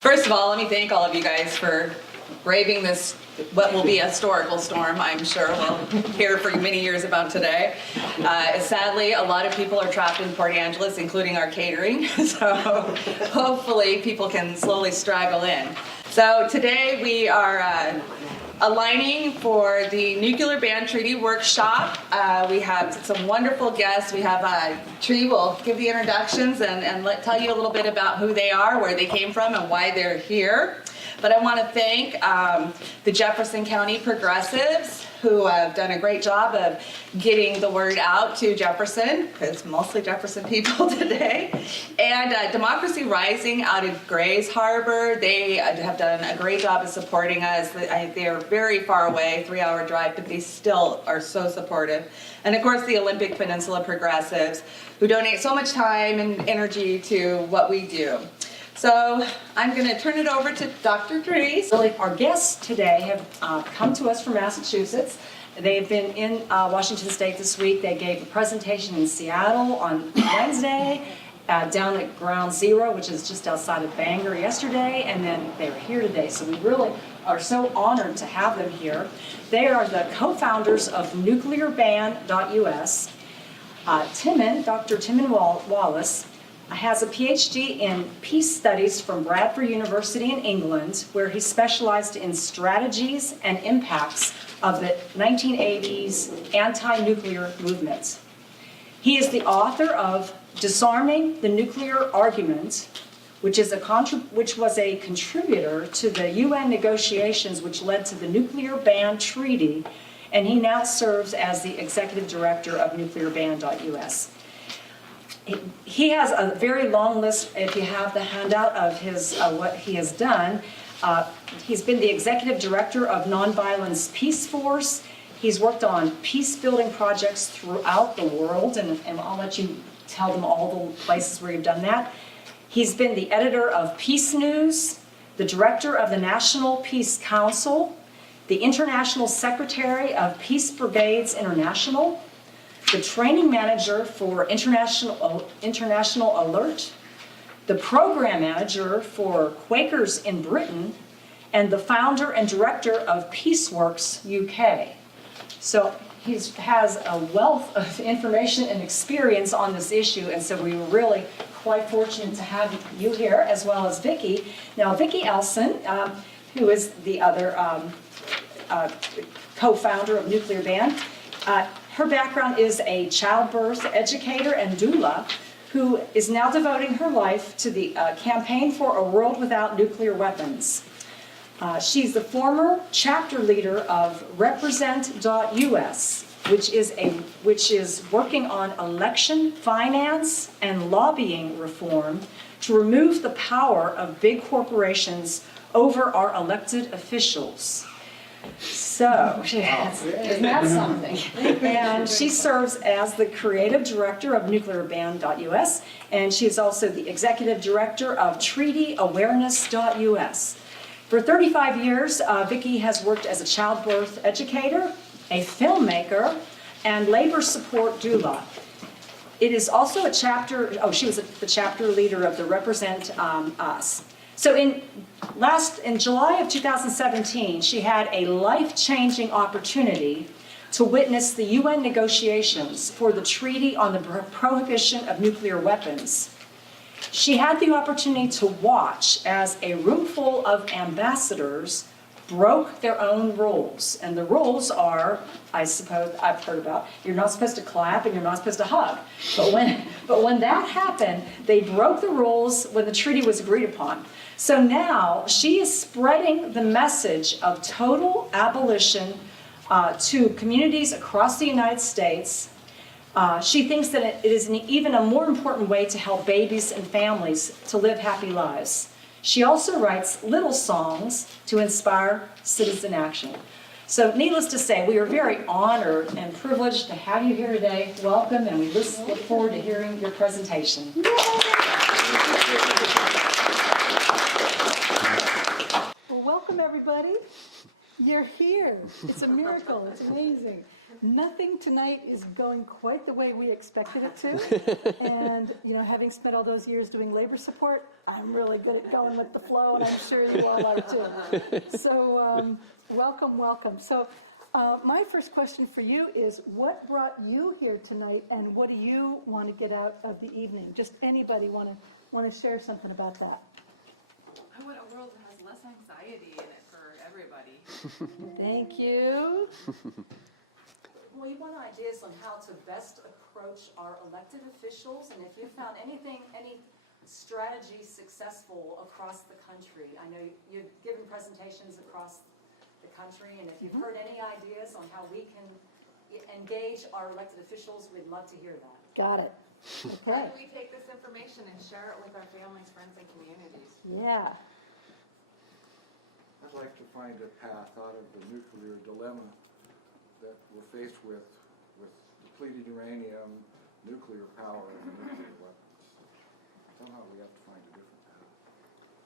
First of all, let me thank all of you guys for braving this, what will be a historical storm, I'm sure we'll hear for many years about today. Sadly, a lot of people are trapped in Port Angeles, including our catering, so hopefully people can slowly straggle in. So today we are aligning for the Nuclear Ban Treaty Workshop. We have some wonderful guests. We have Tree will give the introductions and tell you a little bit about who they are, where they came from, and why they're here. But I want to thank the Jefferson County Progressives, who have done a great job of getting the word out to Jefferson, because mostly Jefferson people today. And Democracy Rising out of Grays Harbor, they have done a great job of supporting us. They are very far away, 3-hour drive, but they still are so supportive. And of course the Olympic Peninsula Progressives, who donate so much time and energy to what we do. So I'm going to turn it over to Dr. Dries. Our guests today have come to us from Massachusetts. They've been in Washington State this week. They gave a presentation in Seattle on Wednesday, down at Ground Zero, which is just outside of Bangor yesterday, and then they were here today. So we really are so honored to have them here. They are the co-founders of NuclearBan.us. Dr. Timon Wallace, has a PhD in peace studies from Bradford University in England, where he specialized in strategies and impacts of the 1980s anti-nuclear movement. He is the author of Disarming the Nuclear Argument, which was a contributor to the UN negotiations which led to the Nuclear Ban Treaty, and he now serves as the executive director of NuclearBan.us. He has a very long list, if you have the handout of his what he has done. He's been the executive director of Nonviolence Peace Force. He's worked on peace-building projects throughout the world, and I'll let you tell them all the places where you've done that. He's been the editor of Peace News, the director of the National Peace Council, the international secretary of Peace Brigades International, the training manager for International Alert, the program manager for Quakers in Britain, and the founder and director of PeaceWorks UK. So he has a wealth of information and experience on this issue, and so we were really quite fortunate to have you here, as well as Vicki. Now, Vicki Elson, who is the other co-founder of Nuclear Ban, her background is a childbirth educator and doula who is now devoting her life to the campaign for a world without nuclear weapons. She's the former chapter leader of Represent.us, which is working on election finance and lobbying reform to remove the power of big corporations over our elected officials. So, isn't that something? And she serves as the creative director of NuclearBan.us, and she is also the executive director of TreatyAwareness.us. For 35 years, Vicki has worked as a childbirth educator, a filmmaker, and labor support doula. It is also a chapter, she was the chapter leader of the Represent Us. So in July of 2017, she had a life-changing opportunity to witness the UN negotiations for the Treaty on the Prohibition of Nuclear Weapons. She had the opportunity to watch as a room full of ambassadors broke their own rules. And the rules are, I suppose, I've heard about, you're not supposed to clap and you're not supposed to hug. But when that happened, they broke the rules when the treaty was agreed upon. So now she is spreading the message of total abolition to communities across the United States. She thinks that it is even a more important way to help babies and families to live happy lives. She also writes little songs to inspire citizen action. So needless to say, we are very honored and privileged to have you here today. Welcome, and we look forward to hearing your presentation. Well, welcome everybody. You're here. It's a miracle. It's amazing. Nothing tonight is going quite the way we expected it to. And, you know, having spent all those years doing labor support, I'm really good at going with the flow, and I'm sure you all are too. So welcome, welcome. So my first question for you is, what brought you here tonight, and what do you want to get out of the evening? Just anybody want to share something about that? I want a world that has less anxiety in it for everybody. Thank you. We want ideas on how to best approach our elected officials, and if you found any strategy successful across the country. I know you've given presentations across the country, and if you've heard any ideas on how we can engage our elected officials, we'd love to hear that. Got it. How Okay. do we take this information and share it with our families, friends, and communities? Yeah. I'd like to find a path out of the nuclear dilemma that we're faced with depleted uranium, nuclear power, and nuclear weapons. Somehow we have to find a different path.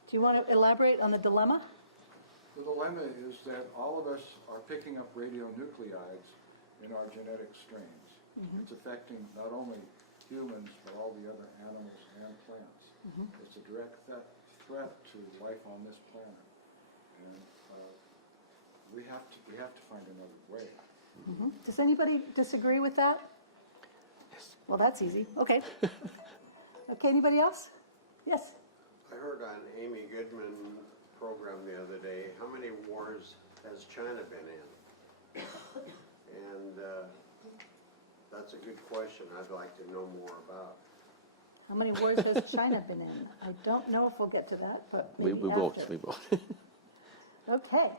Do you want to elaborate on the dilemma? The dilemma is that all of us are picking up radionucleoides in our genetic strains. It's affecting not only humans, but all the other animals and plants. It's a direct threat to life on this planet. And we have to find another way. Does anybody disagree with that? Yes. Well, that's easy. Okay. Okay, anybody else? Yes. I heard on Amy Goodman's program the other day, how many wars has China been in? And that's a good question I'd like to know more about. How many wars has China been in? I don't know if we'll get to that, but We maybe won't. after. We won't. Okay.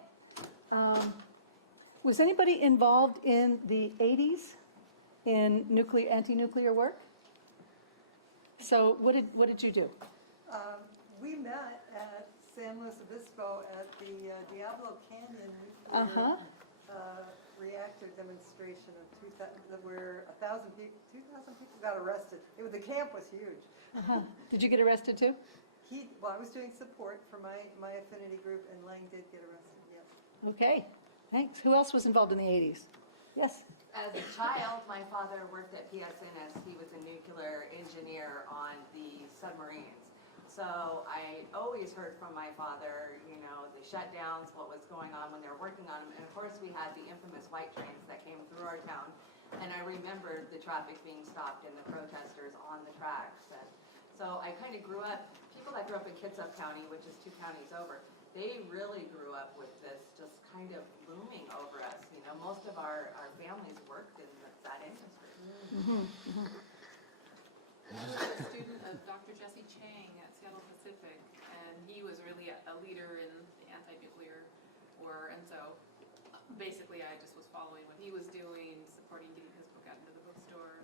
Was anybody involved in the 80s in anti-nuclear work? So what did you do? We met at San Luis Obispo at the Diablo Canyon Uh-huh. reactor demonstration of 2000, where 2,000 people got arrested. The camp was huge. Uh-huh. Did you get arrested too? Well, I was doing support for my affinity group, and Lang did get arrested, yes. Okay. Thanks. Who else was involved in the 80s? Yes. As a child, my father worked at PSNS. He was a nuclear engineer on the submarines. So I always heard from my father, you know, the shutdowns, what was going on when they were working on them. And of course, we had the infamous white trains that came through our town. And I remembered the traffic being stopped and the protesters on the tracks. And so I kind of grew up, people that grew up in Kitsap County, which is 2 counties over, they really grew up with this just kind of looming over us. You know, most of our families worked in that industry. I was a student of Dr. Jesse Chang at Seattle Pacific, and he was really a leader in the anti-nuclear war, and so basically I just was following what he was doing, supporting getting his book out into the bookstore.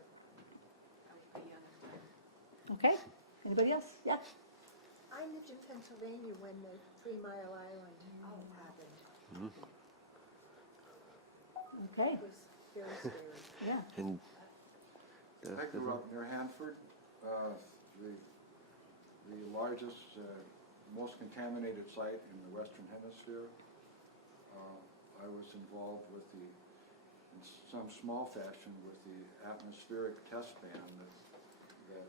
I was pretty young at the time. Okay. Anybody else? Yeah. I lived in Pennsylvania when the 3 Mile Island happened. Okay. It was very scary. Yeah. And I grew up near Hanford, the largest, most contaminated site in the Western Hemisphere. I was involved with in some small fashion, with the atmospheric test ban that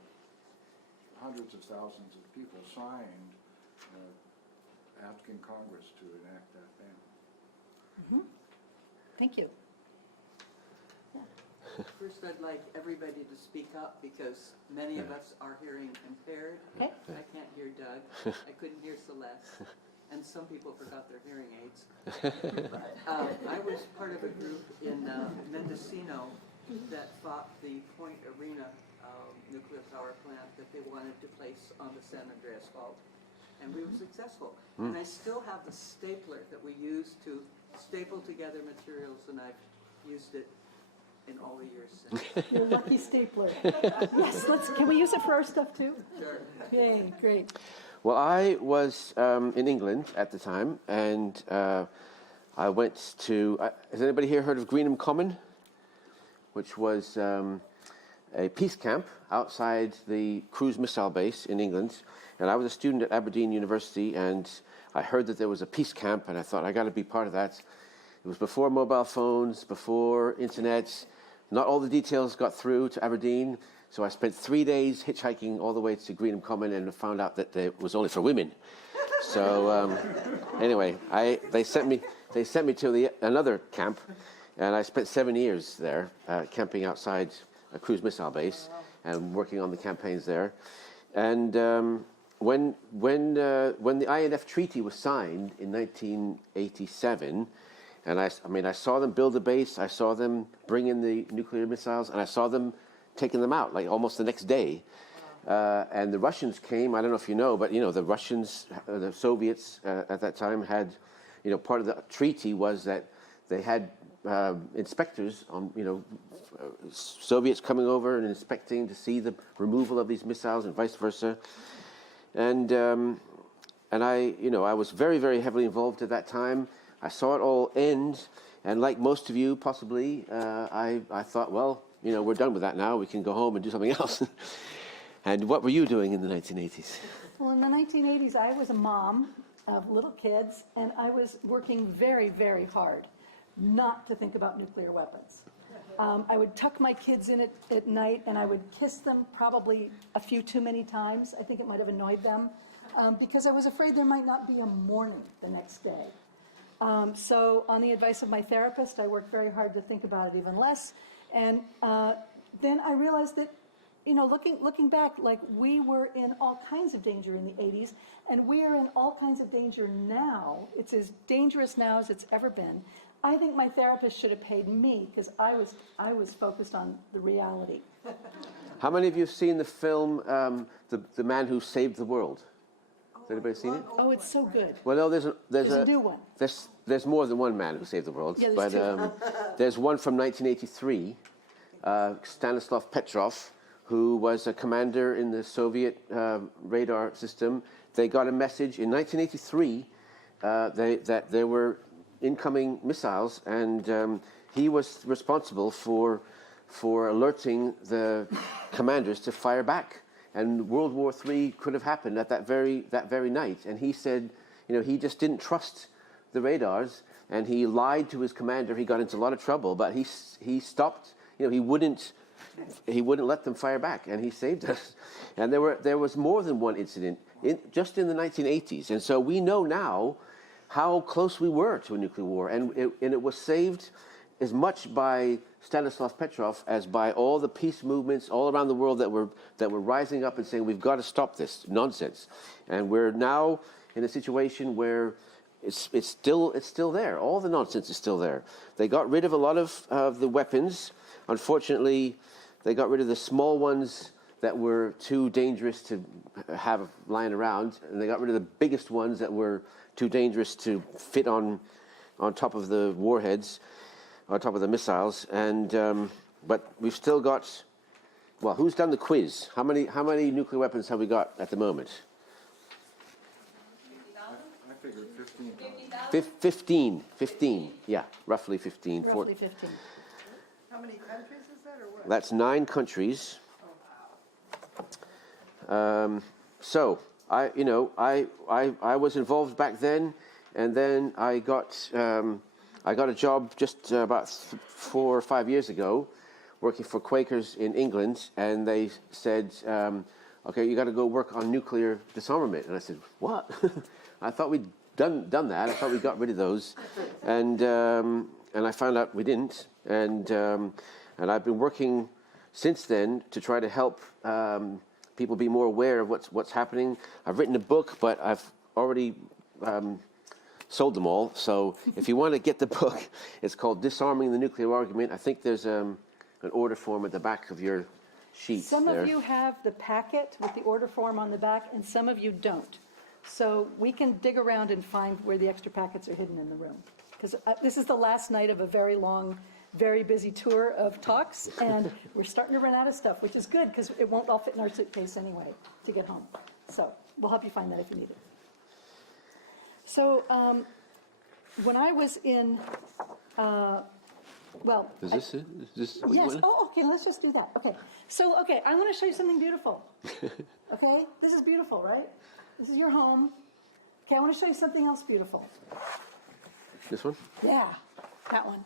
hundreds of thousands of people signed, asking Congress to enact that ban. Thank you. First, I'd like everybody to speak up because many of us are hearing impaired. Okay. I can't hear Doug. I couldn't hear Celeste. And some people forgot their hearing aids. I was part of a group in Mendocino that fought the Point Arena nuclear power plant that they wanted to place on the San Andreas Fault. And we were successful. And I still have the stapler that we used to staple together materials, and I've used it in all the years since. Your lucky stapler. Yes, can we use it for our stuff too? Sure. Yay, great. well, I was in England at the time, and I went to. Has anybody here heard of Greenham Common, which was a peace camp outside the cruise missile base in England? And I was a student at Aberdeen University, and I heard that there was a peace camp, and I thought I got to be part of that. It was before mobile phones, before internet. Not all the details got through to Aberdeen, so I spent 3 days hitchhiking all the way to Greenham Common and found out that it was only for women. So anyway, they sent me to another camp, and I spent 7 years there camping outside a cruise missile base and working on the campaigns there. And when the INF Treaty was signed in 1987. And I saw them build a base, I saw them bring in the nuclear missiles, and I saw them taking them out, like almost the next day. And the Russians came, I don't know if you know, but the Russians, the Soviets at that time had, part of the treaty was that they had inspectors on, Soviets coming over and inspecting to see the removal of these missiles and vice versa. And I was very, very heavily involved at that time. I saw it all end, and like most of you, possibly, I thought, well, we're done with that now. We can go home and do something else. And what were you doing in the 1980s? Well, in the 1980s, I was a mom of little kids, and I was working very, very hard not to think about nuclear weapons. I would tuck my kids in at night, and I would kiss them probably a few too many times. I think it might have annoyed them, because I was afraid there might not be a morning the next day. So on the advice of my therapist, I worked very hard to think about it even less. And then I realized that, looking back, like we were in all kinds of danger in the 80s, and we are in all kinds of danger now. It's as dangerous now as it's ever been. I think my therapist should have paid me because I was focused on the reality. How many of you have seen the film The Man Who Saved the World? Has anybody seen it? Oh, it's so good. Well, no, there's a new one. There's more than one man who saved the world. Yeah, but there's two. there's one from 1983, Stanislav Petrov, who was a commander in the Soviet radar system. They got a message in 1983 that there were incoming missiles, and he was responsible for alerting the commanders to fire back. And World War III could have happened at that very night. And he said, he just didn't trust the radars, and he lied to his commander. He got into a lot of trouble, but he stopped. He wouldn't let them fire back, and he saved us. And there was more than one incident just in the 1980s. And so we know now how close we were to a nuclear war, and it was saved as much by Stanislav Petrov as by all the peace movements all around the world that were rising up and saying, we've got to stop this nonsense. And we're now in a situation where it's still there. All the nonsense is still there. They got rid of a lot of the weapons. Unfortunately, they got rid of the small ones that were too dangerous to have lying around, and they got rid of the biggest ones that were too dangerous to fit on top of the warheads, on top of the missiles. And but we've still got. Well, who's done the quiz? How many nuclear weapons have we got at the moment? I figured 15,000. 15, yeah, roughly 15. Roughly 15. How many countries is that, or what? That's 9 countries. So I was involved back then, and then I got a job just about 4 or 5 years ago, working for Quakers in England, and they said, "Okay, you got to go work on nuclear disarmament." And I said, "What?" I thought we'd done that. I thought we got rid of those, and I found out we didn't. And I've been working since then to try to help people be more aware of what's happening. I've written a book, but I've already sold them all. So if you want to get the book, it's called "Disarming the Nuclear Argument." I think there's an order form at the back of your sheet. Some there. of you have the packet with the order form on the back, and some of you don't. So we can dig around and find where the extra packets are hidden in the room. Because this is the last night of a very long, very busy tour of talks, and we're starting to run out of stuff, which is good because it won't all fit in our suitcase anyway to get home. So we'll help you find that if you need it. So when I was in, Is this it? Is this what you yes. want? Oh, okay. Let's just do that. Okay. So, I want to show you something beautiful. Okay. This is beautiful, right? This is your home. Okay. I want to show you something else beautiful. This one? Yeah. That one.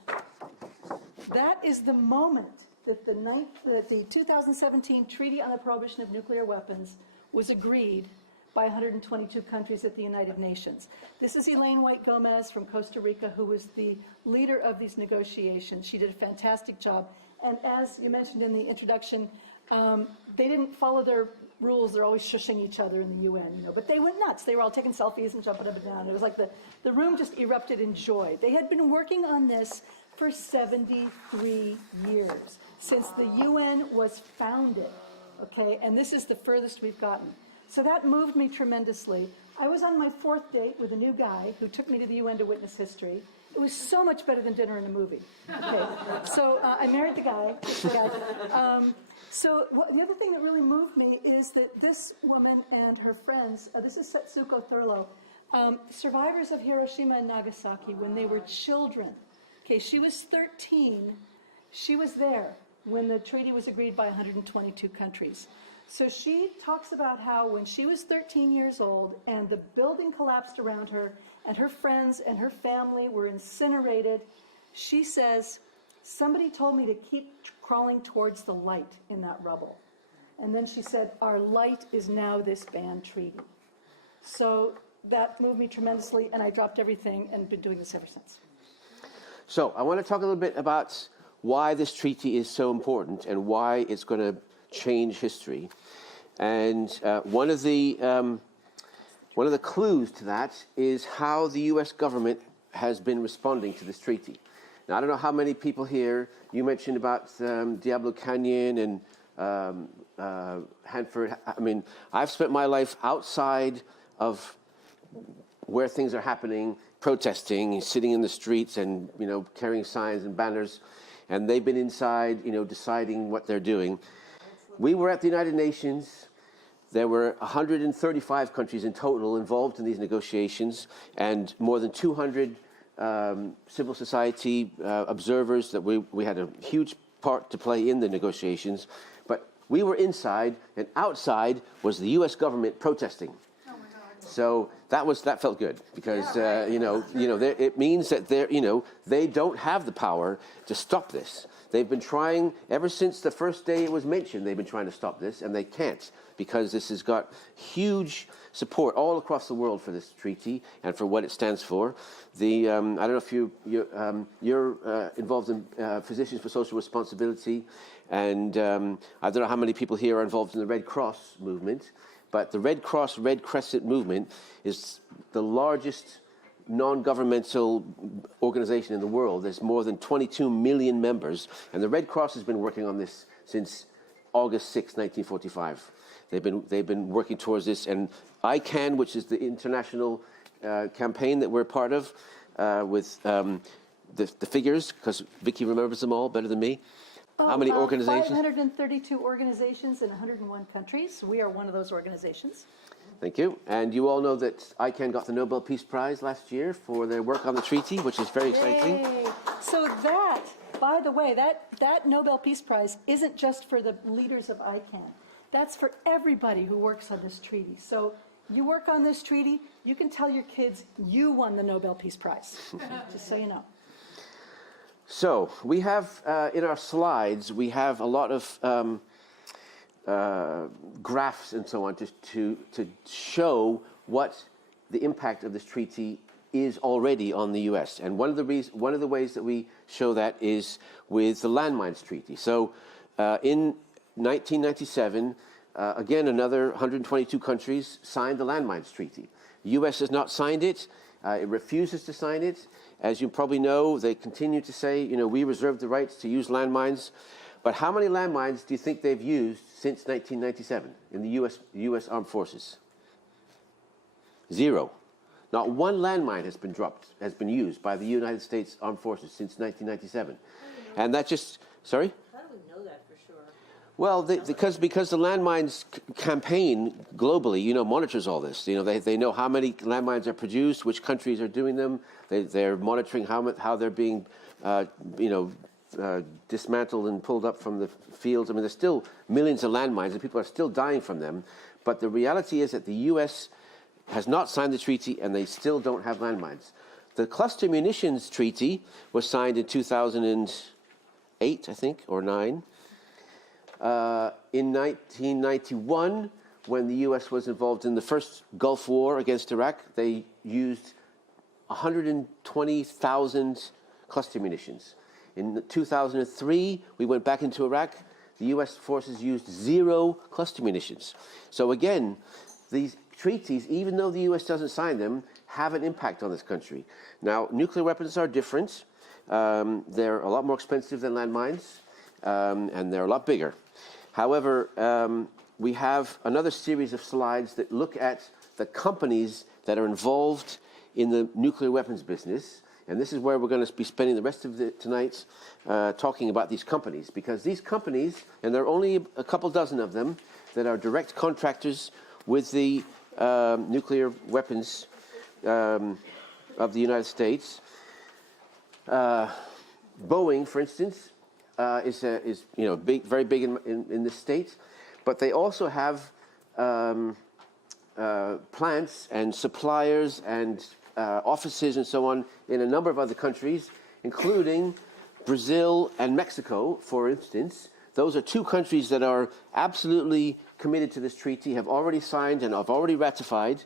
That is the moment that the 2017 Treaty on the Prohibition of Nuclear Weapons was agreed by 122 countries at the United Nations. This is Elaine White Gomez from Costa Rica, who was the leader of these negotiations. She did a fantastic job. And as you mentioned in the introduction, they didn't follow their rules. They're always shushing each other in the UN, you know, but they went nuts. They were all taking selfies and jumping up and down. It was like the room just erupted in joy. They had been working on this for 73 years, since the UN was founded, okay? And this is the furthest we've gotten. So that moved me tremendously. I was on my 4th date with a new guy who took me to the UN to witness history. It was so much better than dinner and a movie. Okay, so I married the guy. The other thing that really moved me is that this woman and her friends, this is Setsuko Thurlow, survivors of Hiroshima and Nagasaki when they were children. Okay, she was 13. She was there when the treaty was agreed by 122 countries. So she talks about how when she was 13 years old and the building collapsed around her and her friends and her family were incinerated, she says, somebody told me to keep crawling towards the light in that rubble. And then she said, our light is now this banned treaty. So that moved me tremendously, and I dropped everything and been doing this ever since. So I want to talk a little bit about why this treaty is so important and why it's going to change history. And one of the clues to that is how the U.S. government has been responding to this treaty. Now, I don't know how many people here, you mentioned about Diablo Canyon and Hanford. I mean, I've spent my life outside of where things are happening, protesting, sitting in the streets and, you know, carrying signs and banners. And they've been inside, you know, deciding what they're doing. We were at the United Nations. There were 135 countries in total involved in these negotiations, and more than 200 civil society observers that we had a huge part to play in the negotiations. But we were inside, and outside was the U.S. government protesting. Oh my God. So that felt good because it means that they don't have the power to stop this. They've been trying ever since the first day it was mentioned. They've been trying to stop this, and they can't because this has got huge support all across the world for this treaty and for what it stands for. I don't know if you're involved in Physicians for Social Responsibility, and I don't know how many people here are involved in the Red Cross movement, but the Red Cross Red Crescent movement is the largest non-governmental organization in the world. There's more than 22 million members, and the Red Cross has been working on this since August 6, 1945. They've been working towards this, and ICANN, which is the international campaign that we're part of, with the figures, because Vicky remembers them all better than me. How many organizations? 532 organizations in 101 countries. We are one of those organizations. Thank you. And you all know that ICANN got the Nobel Peace Prize last year for their work on the treaty, which is very exciting. Yay. So that, by the way, that Nobel Peace Prize isn't just for the leaders of ICANN. That's for everybody who works on this treaty. So you work on this treaty, you can tell your kids you won the Nobel Peace Prize, just so you know. So we have, in our slides, we have a lot of graphs and so on to show what the impact of this treaty is already on the U.S. And one of the ways that we show that is with the Landmines Treaty. So in 1997, again, another 122 countries signed the Landmines Treaty. The U.S. has not signed it. It refuses to sign it. As you probably know, they continue to say, we reserve the rights to use landmines. But how many landmines do you think they've used since 1997 in the U.S. Armed Forces? 0. Not one landmine has been used by the United States Armed Forces since 1997. And that just, sorry? How do we know that for sure? Well, because the landmines campaign globally, monitors all this. They know how many landmines are produced, which countries are doing them. They're monitoring how they're being, dismantled and pulled up from the fields. I mean, there's still millions of landmines, and people are still dying from them. But the reality is that the U.S. has not signed the treaty, and they still don't have landmines. The cluster munitions treaty was signed in 2008, I think, or 9. In 1991, when the U.S. was involved in the first Gulf War against Iraq, they used 120,000 cluster munitions. In 2003, we went back into Iraq. The U.S. forces used 0 cluster munitions. So again, these treaties, even though the U.S. doesn't sign them, have an impact on this country. Now, nuclear weapons are different. They're a lot more expensive than landmines, and they're a lot bigger. However, we have another series of slides that look at the companies that are involved in the nuclear weapons business. And this is where we're going to be spending the rest of tonight talking about these companies. Because these companies, and there are only a couple dozen of them, that are direct contractors with the nuclear weapons of the United States. Boeing, for instance, is very big in this state, but they also have plants and suppliers and offices and so on in a number of other countries, including Brazil and Mexico, for instance. Those are 2 countries that are absolutely committed to this treaty, have already signed and have already ratified.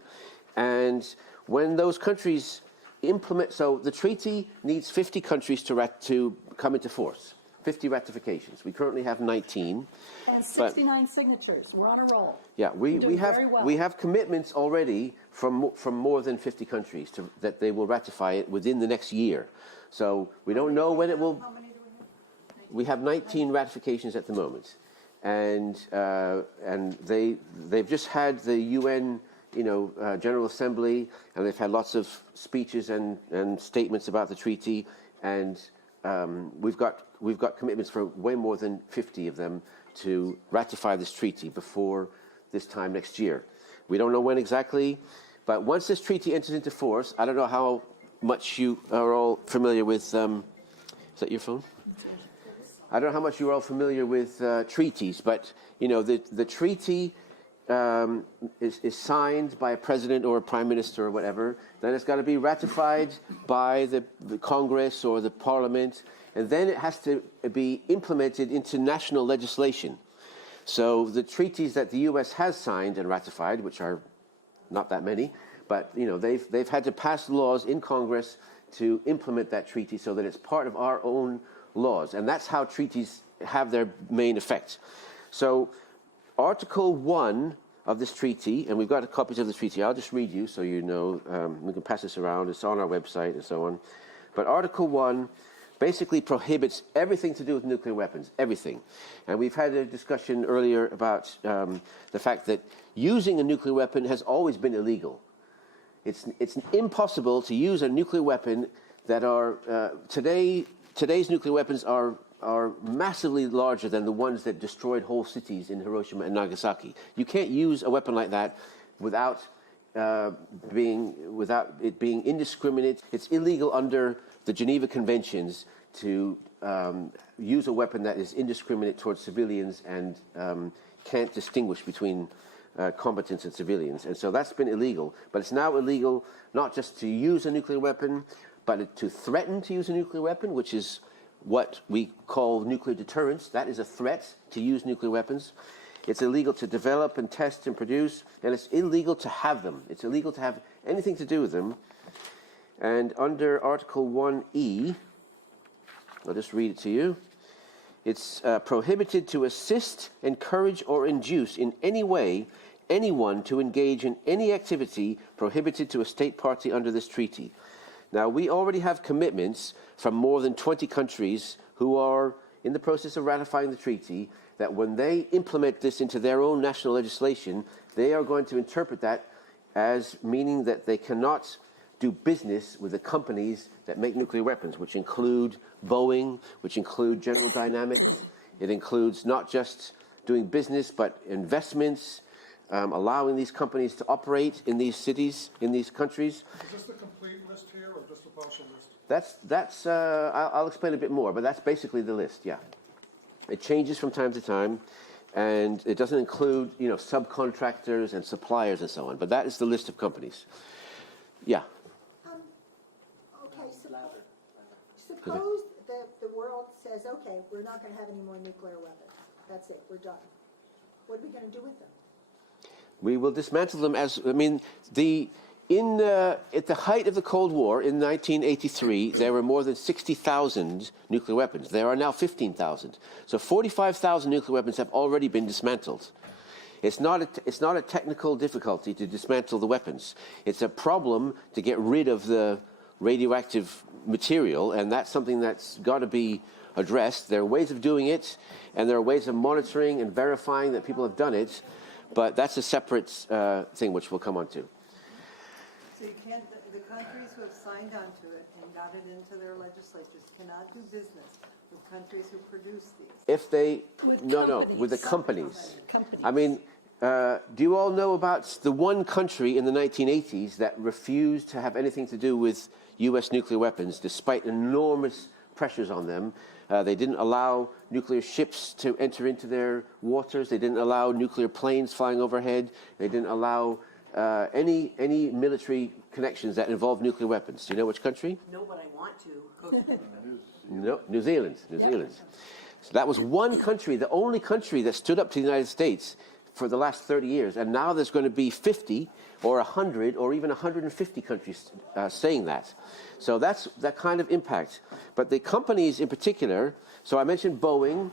And when those countries implement, so the treaty needs 50 countries to come into force, 50 ratifications. We currently have 19. And 69 signatures. We're on a roll. Yeah, we have very well. we have commitments already from more than 50 countries that they will ratify it within the next year. So we don't know when it will. How many do We we have? have 19 ratifications at the moment, and they've just had the UN General Assembly, and they've had lots of speeches and statements about the treaty, and we've got commitments for way more than 50 of them to ratify this treaty before this time next year. We don't know when exactly, but once this treaty enters into force, I don't know how much you are all familiar with. Is that your phone? I don't know how much you're all familiar with treaties, but the treaty is signed by a president or a prime minister or whatever. Then it's got to be ratified by the Congress or the Parliament, and then it has to be implemented into national legislation. So the treaties that the U.S. has signed and ratified, which are not that many, but they've had to pass laws in Congress to implement that treaty so that it's part of our own laws, and that's how treaties have their main effect. So Article 1 of this treaty, and we've got copies of the treaty. I'll just read you so you know. We can pass this around. It's on our website and so on. But Article 1 basically prohibits everything to do with nuclear weapons, everything. And we've had a discussion earlier about the fact that using a nuclear weapon has always been illegal. It's impossible to use a nuclear weapon that are today's nuclear weapons are massively larger than the ones that destroyed whole cities in Hiroshima and Nagasaki. You can't use a weapon like that without it being indiscriminate. It's illegal under the Geneva Conventions to use a weapon that is indiscriminate towards civilians and can't distinguish between combatants and civilians. And so that's been illegal. But it's now illegal not just to use a nuclear weapon, but to threaten to use a nuclear weapon, which is what we call nuclear deterrence. That is a threat to use nuclear weapons. It's illegal to develop and test and produce, and it's illegal to have them. It's illegal to have anything to do with them. And under Article 1E, I'll just read it to you. It's prohibited to assist, encourage, or induce in any way anyone to engage in any activity prohibited to a state party under this treaty. Now, we already have commitments from more than 20 countries who are in the process of ratifying the treaty that when they implement this into their own national legislation, they are going to interpret that as meaning that they cannot do business with the companies that make nuclear weapons, which include Boeing, which include General Dynamics. It includes not just doing business, but investments, allowing these companies to operate in these cities, in these countries. Is this the complete list here, or just a partial list? That's I'll explain a bit more, but that's basically the list, yeah. It changes from time to time, and it doesn't include, subcontractors and suppliers and so on, but that is the list of companies. Yeah. Suppose that the world says, okay, we're not gonna have any more nuclear weapons. That's it, we're done. What are we gonna do with them? We will dismantle them as, I mean, at the height of the Cold War in 1983, there were more than 60,000 nuclear weapons. There are now 15,000. So 45,000 nuclear weapons have already been dismantled. It's not a technical difficulty to dismantle the weapons. It's a problem to get rid of the radioactive material, and that's something that's got to be addressed. There are ways of doing it, and there are ways of monitoring and verifying that people have done it, but that's a separate thing which we'll come on to. So you can't, the countries who have signed onto it and got it into their legislatures cannot do business with countries who produce these. If they, With with the companies. companies. I mean, do you all know about the one country in the 1980s that refused to have anything to do with U.S. nuclear weapons, despite enormous pressures on them? They didn't allow nuclear ships to enter into their waters. They didn't allow nuclear planes flying overhead. They didn't allow any military connections that involved nuclear weapons. Do you know which country? No, but I want to. No, New Zealand. So that was one country, the only country that stood up to the United States for the last 30 years. And now there's going to be 50 or 100 or even 150 countries saying that. So that's that kind of impact. But the companies in particular, so I mentioned Boeing.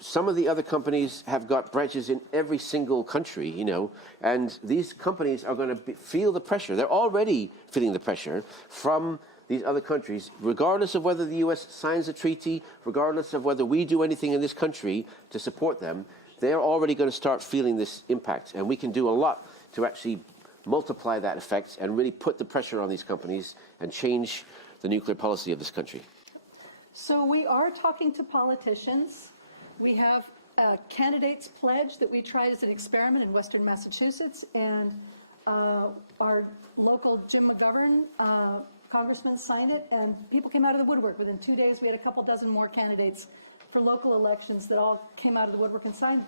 Some of the other companies have got branches in every single country, you know, and these companies are going to feel the pressure. They're already feeling the pressure from these other countries, regardless of whether the U.S. signs a treaty, regardless of whether we do anything in this country to support them. They're already going to start feeling this impact, and we can do a lot to actually multiply that effect and really put the pressure on these companies and change the nuclear policy of this country. So we are talking to politicians. We have a candidates pledge that we tried as an experiment in Western Massachusetts, and our local Jim McGovern, congressman, signed it, and people came out of the woodwork. Within 2 days, we had a couple dozen more candidates for local elections that all came out of the woodwork and signed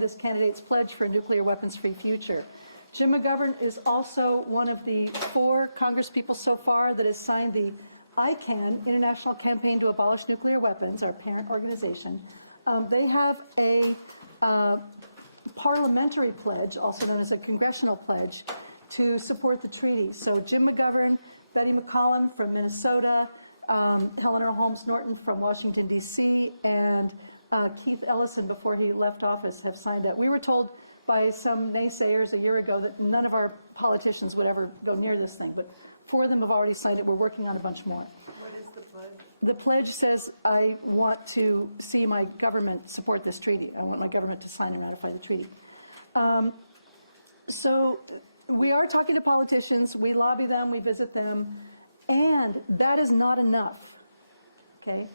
this candidates pledge for a nuclear weapons-free future. Jim McGovern is also one of the 4 congresspeople so far that has signed the ICANN, International Campaign to Abolish Nuclear Weapons, our parent organization. They have a parliamentary pledge, also known as a congressional pledge, to support the treaty. So Jim McGovern, Betty McCollum from Minnesota, Eleanor Holmes Norton from Washington, D.C., and Keith Ellison, before he left office, have signed up. We were told by some naysayers a year ago that none of our politicians would ever go near this thing, but 4 of them have already signed it. We're working on a bunch more. What is the pledge? The pledge says, I want to see my government support this treaty. I want my government to sign and ratify the treaty. So we are talking to politicians. We lobby them. We visit them. And that is not enough. Okay?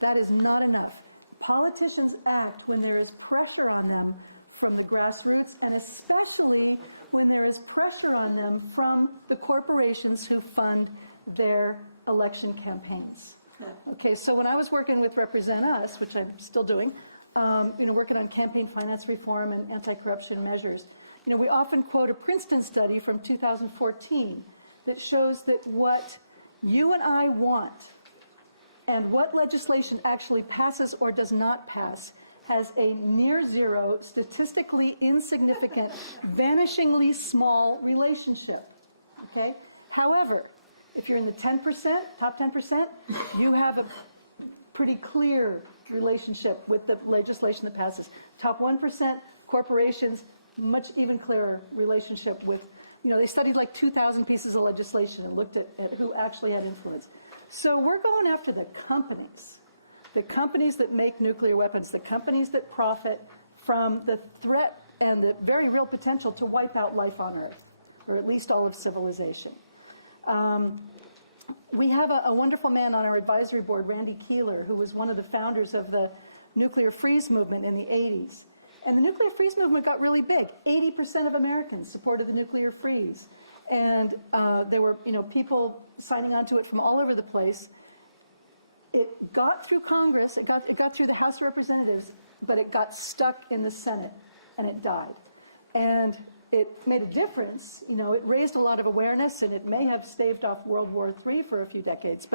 That is not enough. Politicians act when there is pressure on them from the grassroots, and especially when there is pressure on them from the corporations who fund their election campaigns. Okay, so when I was working with Represent Us, which I'm still doing, working on campaign finance reform and anti-corruption measures, we often quote a Princeton study from 2014 that shows that what you and I want and what legislation actually passes or does not pass has a near zero, statistically insignificant, vanishingly small relationship. Okay? However, if you're in the 10%, top 10%, you have a pretty clear relationship with the legislation that passes. Top 1%, corporations, much even clearer relationship with, they studied like 2,000 pieces of legislation and looked at who actually had influence. So we're going after the companies that make nuclear weapons, the companies that profit from the threat and the very real potential to wipe out life on Earth, or at least all of civilization. We have a wonderful man on our advisory board, Randy Keeler, who was one of the founders of the nuclear freeze movement in the 80s. And the nuclear freeze movement got really big. 80% of Americans supported the nuclear freeze. And there were, people signing on to it from all over the place. It got through Congress, it got through the House of Representatives, but it got stuck in the Senate, and it died. And it made a difference. You know, it raised a lot of awareness, and it may have staved off World War III for a few decades,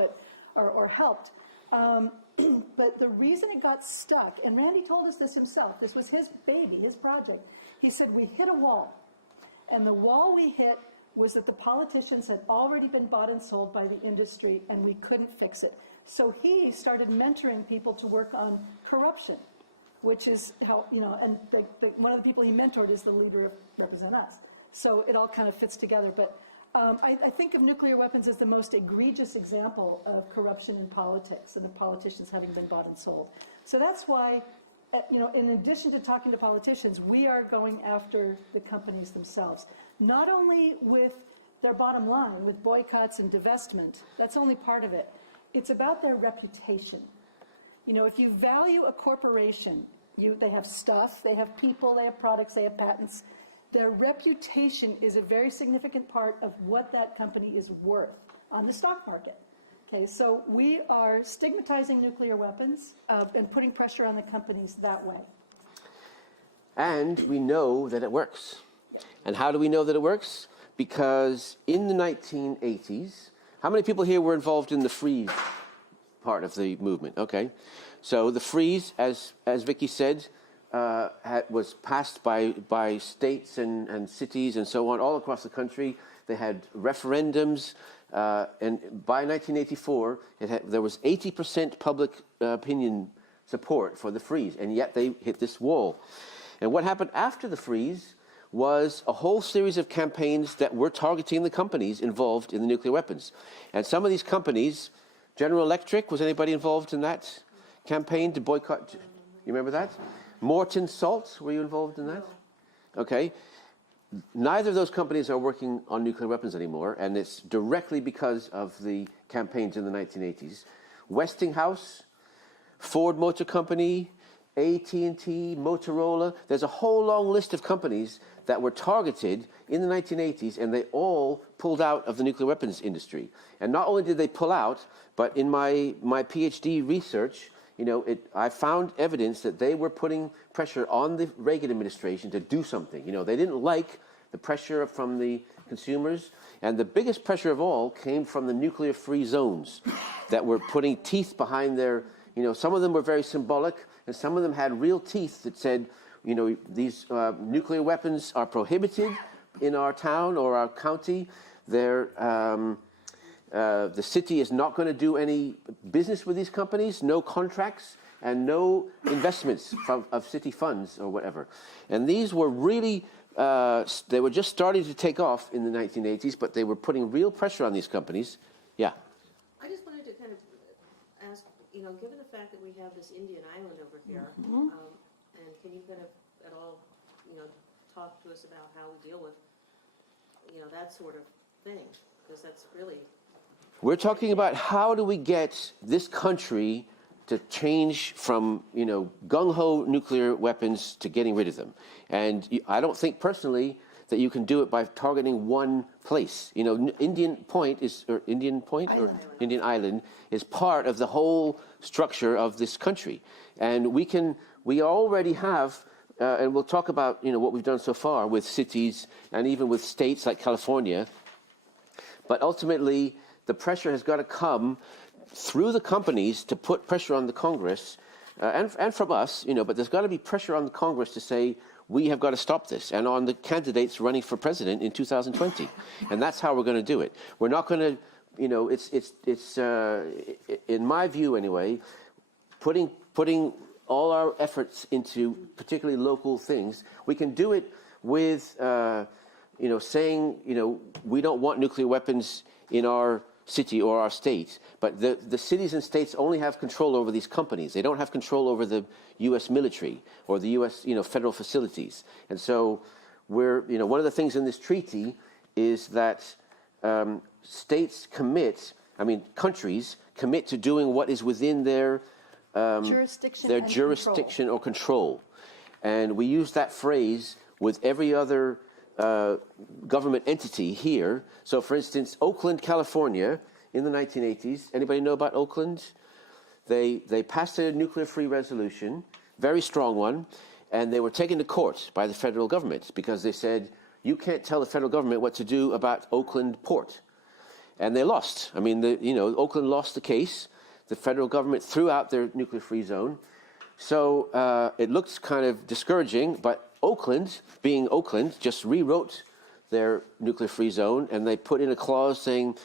or helped. But the reason it got stuck, and Randy told us this himself, this was his baby, his project. He said, we hit a wall. And the wall we hit was that the politicians had already been bought and sold by the industry, and we couldn't fix it. So he started mentoring people to work on corruption, which is how, you know, and one of the people he mentored is the leader of Represent Us. So it all kind of fits together. But I think of nuclear weapons as the most egregious example of corruption in politics and of politicians having been bought and sold. So that's why, you know, in addition to talking to politicians, we are going after the companies themselves. Not only with their bottom line, with boycotts and divestment, that's only part of it. It's about their reputation. You know, if you value a corporation, they have stuff, they have people, they have products, they have patents. Their reputation is a very significant part of what that company is worth on the stock market. Okay, so we are stigmatizing nuclear weapons and putting pressure on the companies that way. And we know that it works. And how do we know that it works? Because in the 1980s, how many people here were involved in the freeze part of the movement? Okay. So the freeze, as Vicky said, was passed by states and cities and so on all across the country. They had referendums. And by 1984, there was 80% public opinion support for the freeze. And yet they hit this wall. And what happened after the freeze was a whole series of campaigns that were targeting the companies involved in the nuclear weapons. And some of these companies, General Electric, was anybody involved in that campaign to boycott? You remember that? Morton Salt, were you involved in that? Okay. Neither of those companies are working on nuclear weapons anymore, and it's directly because of the campaigns in the 1980s. Westinghouse, Ford Motor Company, AT&T, Motorola. There's a whole long list of companies that were targeted in the 1980s, and they all pulled out of the nuclear weapons industry. And not only did they pull out, but in my PhD research, you know, I found evidence that they were putting pressure on the Reagan administration to do something. You know, they didn't like the pressure from the consumers, and the biggest pressure of all came from the nuclear-free zones that were putting teeth behind their, you know, some of them were very symbolic, and some of them had real teeth that said, you know, these nuclear weapons are prohibited in our town or our county. The city is not going to do any business with these companies, no contracts, and no investments of city funds or whatever. And these were really, they were just starting to take off in the 1980s, but they were putting real pressure on these companies. Yeah. I just wanted to kind of ask, you know, given the fact that we have this Indian island over here, and can you kind of at all, you know, talk to us about how we deal with, you know, that sort of thing? Because that's really... We're talking about how do we get this country to change from, you know, gung-ho nuclear weapons to getting rid of them. And I don't think personally that you can do it by targeting one place. You know, Indian Island is part of the whole structure of this country. And we already have, and we'll talk about, you know, what we've done so far with cities and even with states like California. But ultimately, the pressure has got to come through the companies to put pressure on the Congress, and from us, you know, but there's got to be pressure on the Congress to say, we have got to stop this, and on the candidates running for president in 2020. And that's how we're going to do it. We're not going to, you know, it's in my view anyway, putting all our efforts into particularly local things. We can do it with, you know, saying, you know, we don't want nuclear weapons in our city or our state, but the cities and states only have control over these companies. They don't have control over the U.S. military or the U.S. you know, federal facilities. And so we're, you know, one of the things in this treaty is that states commit, countries commit to doing what is within their jurisdiction or control. And we use that phrase with every other government entity here. So, for instance, Oakland, California, in the 1980s, anybody know about Oakland? They passed a nuclear-free resolution, very strong one, and they were taken to court by the federal government because they said, you can't tell the federal government what to do about Oakland Port. And they lost. I mean, Oakland lost the case. The federal government threw out their nuclear-free zone. So it looks kind of discouraging, but Oakland, being Oakland, just rewrote their nuclear-free zone, and they put in a clause saying,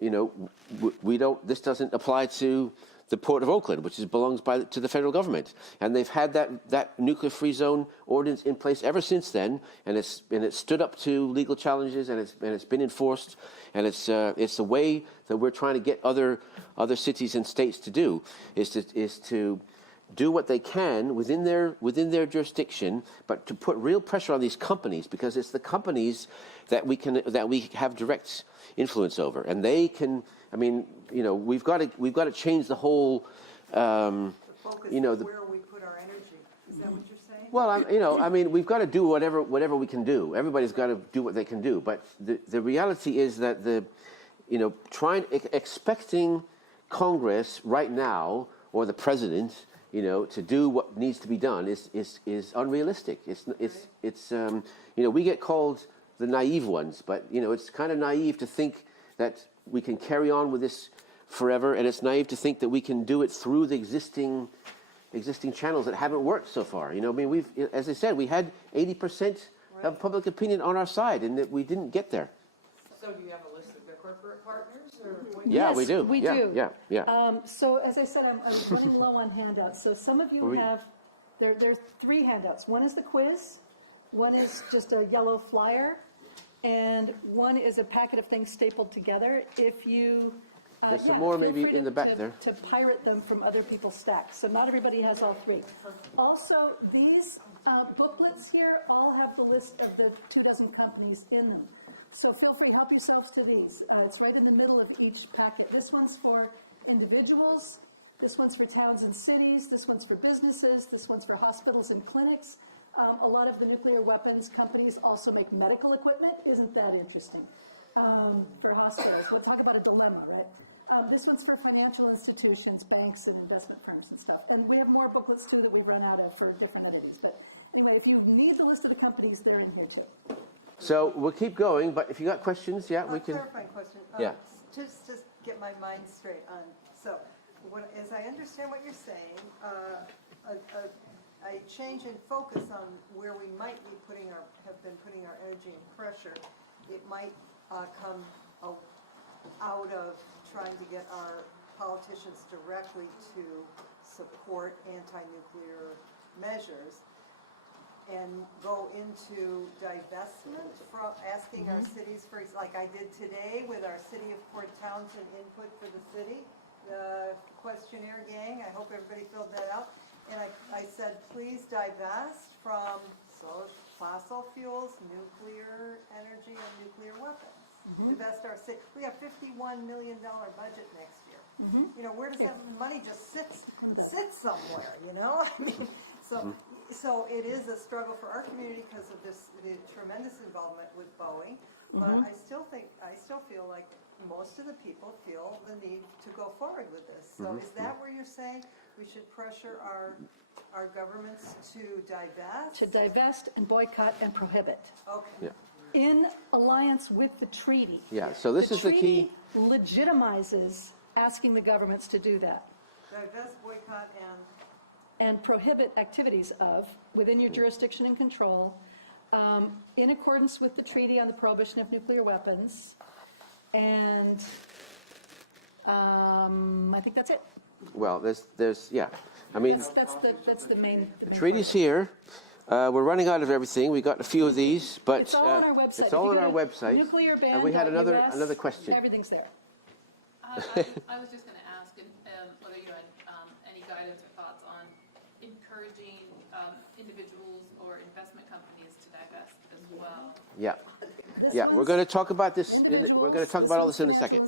this doesn't apply to the Port of Oakland, which belongs to the federal government. And they've had that nuclear-free zone ordinance in place ever since then, and it's stood up to legal challenges, and it's been enforced, and it's the way that we're trying to get other cities and states to do is to do what they can within their jurisdiction, but to put real pressure on these companies, because it's the companies that we have direct influence over, and they can. I mean, we've got to change the whole. Focus where we put our energy. Is that what you're saying? Well, I mean, we've got to do whatever we can do. Everybody's got to do what they can do. But the reality is that expecting Congress right now or the president, to do what needs to be done is unrealistic. We get called the naive ones, but it's kind of naive to think that we can carry on with this forever, and it's naive to think that we can do it through the existing channels that haven't worked so far. I mean, as I said, we had 80% of public opinion on our side, and that we didn't get there. So do you have a list of the corporate partners? Or Yeah, Yes, we do. we do. Yeah. So as I said, I'm running low on handouts. So some of you have, there's 3 handouts. One is the quiz, one is just a yellow flyer, and one is a packet of things stapled together. If you... There's some more feel maybe free in the back there. To pirate them from other people's stacks. So not everybody has all 3. Also, these booklets here all have the list of the 24 companies in them. So feel free, help yourselves to these. It's right in the middle of each packet. This one's for individuals. This one's for towns and cities. This one's for businesses. This one's for hospitals and clinics. A lot of the nuclear weapons companies also make medical equipment. Isn't that interesting? For hospitals. We'll talk about a dilemma, right? This one's for financial institutions, banks, and investment firms and stuff. And we have more booklets, too, that we've run out of for different entities. But anyway, if you need the list of the companies, they're in good shape. So we'll keep going, but if you got questions, we can. Clarifying question. Yeah. Just get my mind straight on. So, as I understand what you're saying, a change in focus on where we might be have been putting our energy and pressure, it might come out of trying to get our politicians directly to support anti-nuclear measures and go into divestment from asking our cities for, like I did today with our City of Port Townsend input for the city, the questionnaire gang, I hope everybody filled that out. And I said, please divest from fossil fuels, nuclear energy, and nuclear weapons. Divest our city. We have $51 million budget next year. Where does that money just sit somewhere? I mean, so it is a struggle for our community because of the tremendous involvement with Boeing. But I still feel like most of the people feel the need to go forward with this. So is that where you're saying we should pressure our governments to divest? To divest and boycott and prohibit. Okay. Yeah. In alliance with the treaty. Yeah. So this is the key. The treaty legitimizes asking the governments to do that. Divest, boycott, and prohibit activities within your jurisdiction and control, in accordance with the Treaty on the Prohibition of Nuclear Weapons, and I think that's it. Well, there's I mean, that's the main. The treaty's here. We're running out of everything. We got a few of these, but it's all on our website. It's all on our website. Nuclearban.us, and we had another question. Everything's there. I was just going to ask whether you had any guidance or thoughts on encouraging individuals or investment companies to divest as well. Yeah, we're going to talk about this. We're going to talk about all this in a second.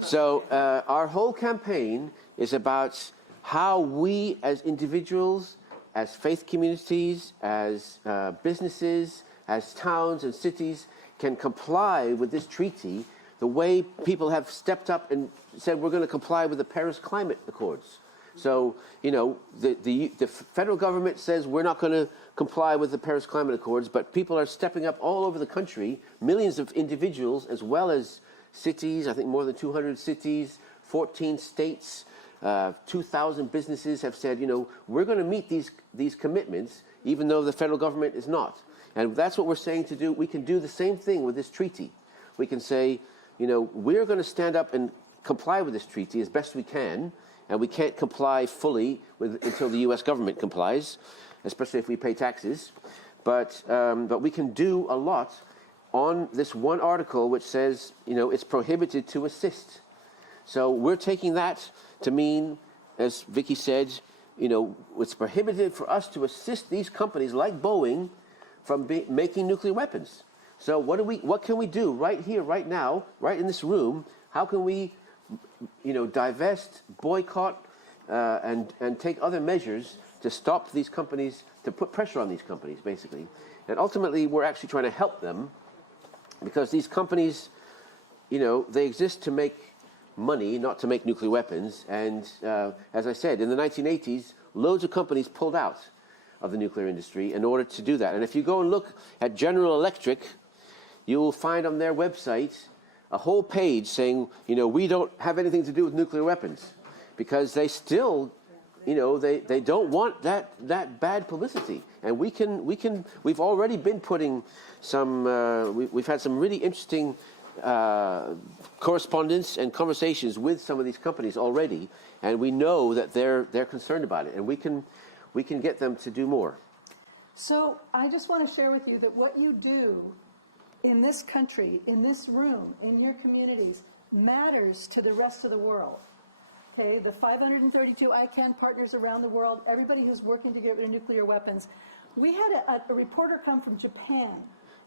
So our whole campaign is about how we, as individuals, as faith communities, as businesses, as towns and cities, can comply with this treaty the way people have stepped up and said we're going to comply with the Paris Climate Accords. So, the federal government says we're not going to comply with the Paris Climate Accords, but people are stepping up all over the country, millions of individuals, as well as cities, I think more than 200 cities, 14 states, 2,000 businesses have said, we're going to meet these commitments, even though the federal government is not. And that's what we're saying to do. We can do the same thing with this treaty. We can say, we're going to stand up and comply with this treaty as best we can, and we can't comply fully until the U.S. government complies, especially if we pay taxes. But we can do a lot on this one article which says, it's prohibited to assist. So we're taking that to mean, as Vicky said, it's prohibited for us to assist these companies like Boeing from making nuclear weapons. So what can we do right here, right now, right in this room? How can we, divest, boycott, and take other measures to stop these companies, to put pressure on these companies, basically? And ultimately, we're actually trying to help them, because these companies, they exist to make money, not to make nuclear weapons. And as I said, in the 1980s, loads of companies pulled out of the nuclear industry in order to do that. And if you go and look at General Electric, you will find on their website a whole page saying, we don't have anything to do with nuclear weapons, because they still, they don't want that bad publicity. And we've already been putting some, we've had some really interesting correspondence and conversations with some of these companies already, and we know that they're concerned about it, and we can get them to do more. So I just want to share with you that what you do in this country, in this room, in your communities, matters to the rest of the world. Okay, the 532 ICANN partners around the world, everybody who's working to get rid of nuclear weapons. We had a reporter come from Japan,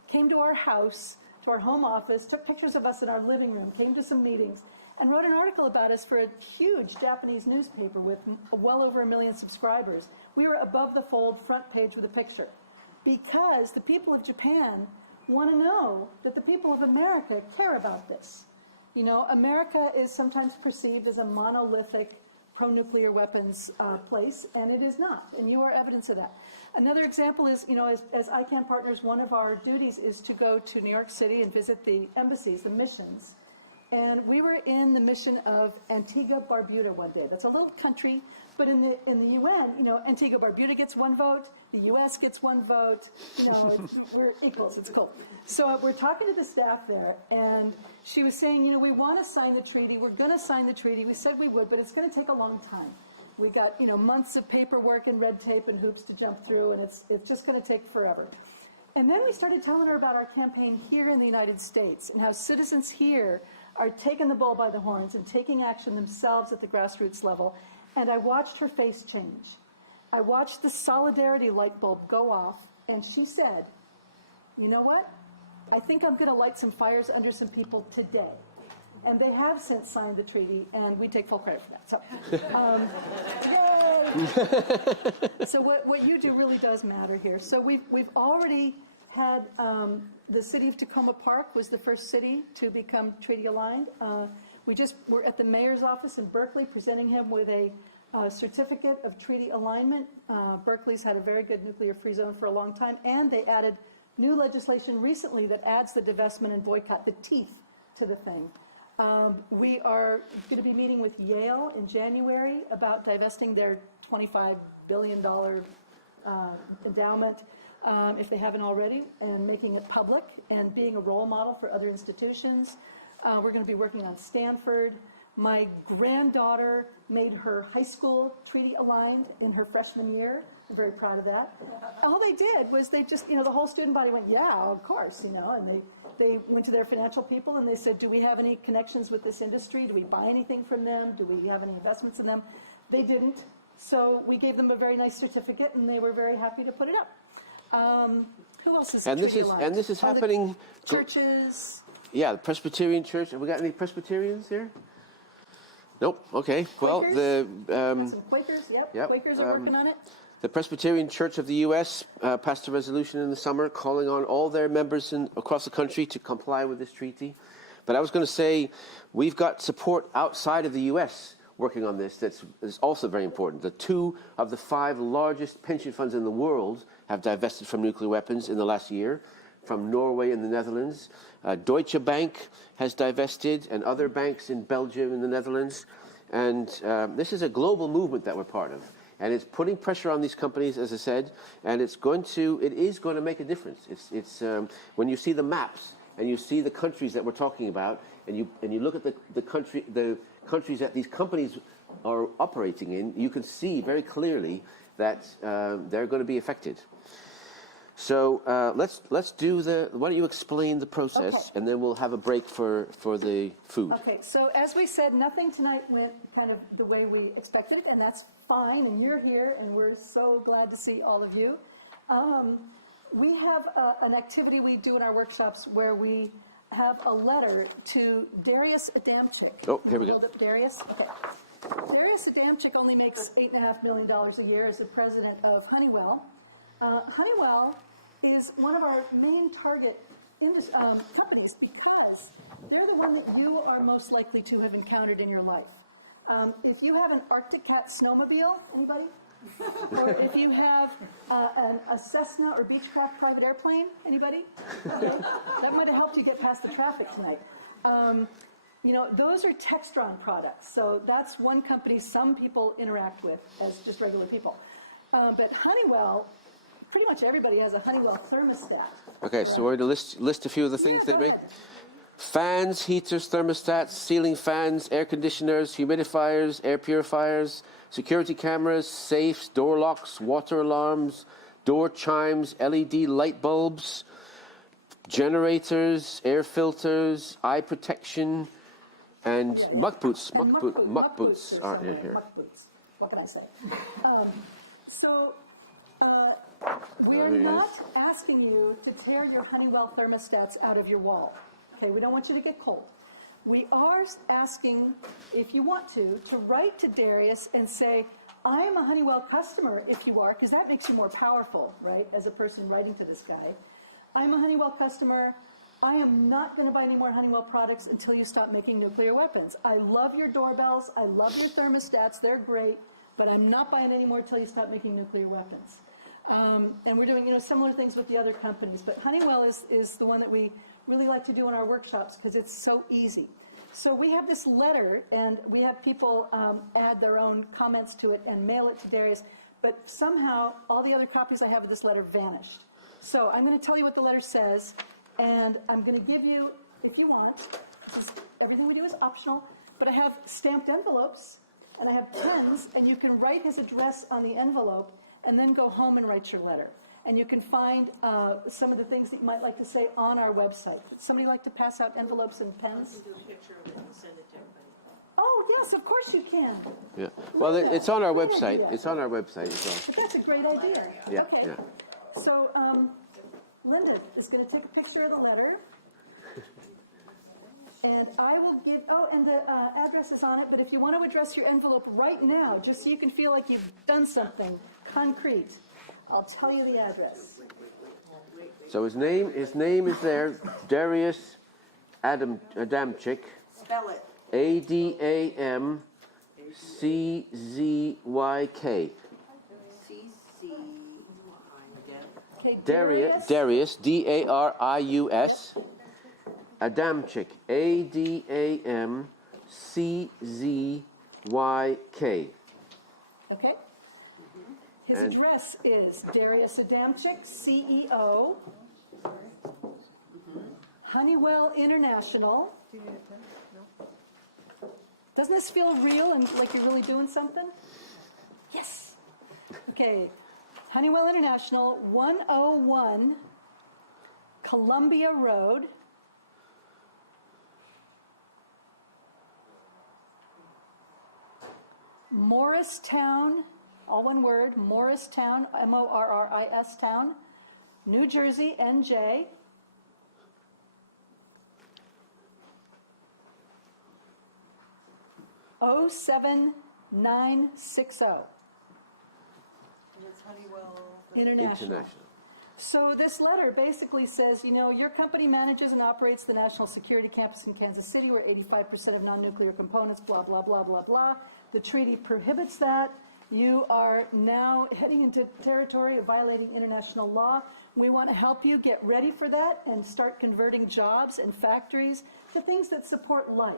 came to our house, to our home office, took pictures of us in our living room, came to some meetings, and wrote an article about us for a huge Japanese newspaper with well over 1 million subscribers. We were above the fold, front page with a picture, because the people of Japan want to know that the people of America care about this. America is sometimes perceived as a monolithic pro-nuclear weapons place, and it is not, and you are evidence of that. Another example is, as ICANN partners, one of our duties is to go to New York City and visit the embassies, the missions. And we were in the mission of Antigua Barbuda one day. That's a little country, but in the UN, Antigua Barbuda gets 1 vote, the US gets 1 vote, we're equals, it's cool. So we're talking to the staff there, and she was saying, we want to sign the treaty, we're going to sign the treaty, we said we would, but it's going to take a long time. We got, months of paperwork and red tape and hoops to jump through, and it's just going to take forever. And then we started telling her about our campaign here in the United States and how citizens here are taking the bull by the horns and taking action themselves at the grassroots level. And I watched her face change. I watched the solidarity light bulb go off, and she said, you know what? I think I'm going to light some fires under some people today. And they have since signed the treaty, and we take full credit for that. So, yay! So what you do really does matter here. So we've already had the city of Tacoma Park was the first city to become treaty aligned. We're at the mayor's office in Berkeley presenting him with a certificate of treaty alignment. Berkeley's had a very good nuclear-free zone for a long time, and they added new legislation recently that adds the divestment and boycott, the teeth to the thing. We are going to be meeting with Yale in January about divesting their $25 billion endowment, if they haven't already, and making it public and being a role model for other institutions. We're going to be working on Stanford. My granddaughter made her high school treaty aligned in her freshman year. I'm very proud of that. All they did was they just, the whole student body went, yeah, of course, and they went to their financial people and they said, do we have any connections with this industry? Do we buy anything from them? Do we have any investments in them? They didn't. So we gave them a very nice certificate, and they were very happy to put it up. Who else is treaty aligned? And this is happening. Churches. Yeah, the Presbyterian Church. Have we got any Presbyterians here? Nope. Okay. Well, Quakers? Some Quakers. Yep. Quakers are working on it. The Presbyterian Church of the U.S. Passed a resolution in the summer calling on all their members across the country to comply with this treaty. But I was going to say, we've got support outside of the U.S. working on this that's is also very important. The 2 of the 5 largest pension funds in the world have divested from nuclear weapons in the last year, from Norway and the Netherlands. Deutsche Bank has divested, and other banks in Belgium and the Netherlands. And this is a global movement that we're part of. And it's putting pressure on these companies, as I said, and it is going to make a difference. It's when you see the maps and you see the countries that we're talking about, and you look at the countries that these companies are operating in, you can see very clearly that they're going to be affected. So let's do why don't you explain the process, Okay. and then we'll have a break for the food. Okay, so as we said, nothing tonight went kind of the way we expected, and that's fine, and you're here, and we're so glad to see all of you. We have an activity we do in our workshops where we have a letter to Darius Adamczyk. Oh, here we go. Hold up, Darius. Okay. Darius Adamczyk only makes $8.5 million a year as the president of Honeywell. Honeywell is one of our main target companies because they're the one that you are most likely to have encountered in your life. If you have an Arctic Cat snowmobile, anybody? Or if you have a Cessna or Beechcraft private airplane, anybody? Okay. That might have helped you get past the traffic tonight. Those are Textron products. So that's one company some people interact with as just regular people. But Honeywell, pretty much everybody has a Honeywell thermostat. Okay, so we're going to list a few of the things they make. Fans, heaters, thermostats, ceiling fans, air conditioners, humidifiers, air purifiers, security cameras, safes, door locks, water alarms, door chimes, LED light bulbs, generators, air filters, eye protection, and muck boots. Muck boots are in here. Muck boots. What can I say? We are not asking you to tear your Honeywell thermostats out of your wall. Okay, we don't want you to get cold. We are asking, if you want to write to Darius and say, I am a Honeywell customer, if you are, because that makes you more powerful, right, as a person writing to this guy. I'm a Honeywell customer. I am not going to buy any more Honeywell products until you stop making nuclear weapons. I love your doorbells. I love your thermostats. They're great. But I'm not buying any more until you stop making nuclear weapons. And we're doing, similar things with the other companies. But Honeywell is the one that we really like to do in our workshops because it's so easy. So we have this letter, and we have people add their own comments to it and mail it to Darius. But somehow, all the other copies I have of this letter vanished. So I'm going to tell you what the letter says, and I'm going to give you, if you want, everything we do is optional, but I have stamped envelopes, and I have pens, and you can write his address on the envelope, and then go home and write your letter. And you can find some of the things that you might like to say on our website. Would somebody like to pass out envelopes and pens? You can do a picture of it and send it to everybody. Oh, yes, of course you can. Yeah. Well, it's on our Great website. idea. It's on our website as well. But that's a great idea. Yeah, Okay. yeah. So Linda is going to take a picture of the letter. And I will give, and the address is on it, but if you want to address your envelope right now, just so you can feel like you've done something concrete, I'll tell you the address. So his name is there, Darius Adamczyk. Spell it. Adamczyzyk. Okay, Darius, Darius, Adamczyk, Adamczyzyk. Okay. His And- address is Darius Adamczyk, CEO, Honeywell International. Do you need a pen? No? Doesn't this feel real and like you're really doing something? Yes. Okay. Honeywell International, 101 Columbia Road. Morristown, all one word, Morristown, Morris Town, New Jersey, NJ. Oh 07960. And it's Honeywell. International. So this letter basically says, your company manages and operates the National Security Campus in Kansas City, where 85% of non-nuclear components, blah, blah, blah, blah, blah. The treaty prohibits that. You are now heading into territory of violating international law. We want to help you get ready for that and start converting jobs and factories to things that support life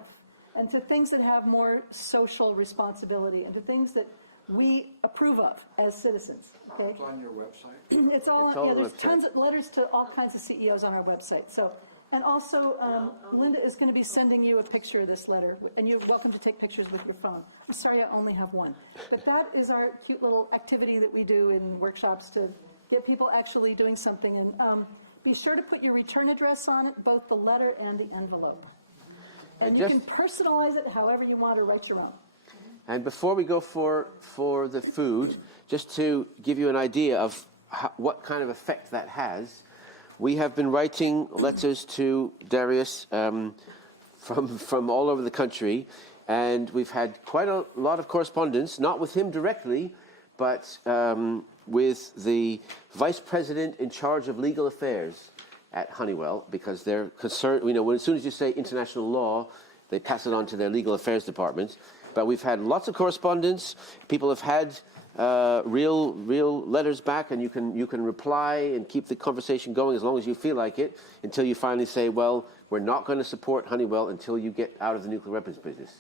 and to things that have more social responsibility and to things that we approve of as citizens. Okay? It's on your website? It's all, It's all yeah, on the there's website. tons of letters to all kinds of CEOs on our website. So, and also, Linda is going to be sending you a picture of this letter, and you're welcome to take pictures with your phone. I'm sorry I only have one. But that is our cute little activity that we do in workshops to get people actually doing something. And be sure to put your return address on it, both the letter and the envelope. And you can personalize it however you want or write your own. And before we go for the food, just to give you an idea of what kind of effect that has, we have been writing letters to Darius from all over the country, and we've had quite a lot of correspondence, not with him directly, but with the vice president in charge of legal affairs at Honeywell, because they're concerned, as soon as you say international law, they pass it on to their legal affairs department. But we've had lots of correspondence. People have had real letters back, and you can reply and keep the conversation going as long as you feel like it, until you finally say, well, we're not going to support Honeywell until you get out of the nuclear weapons business.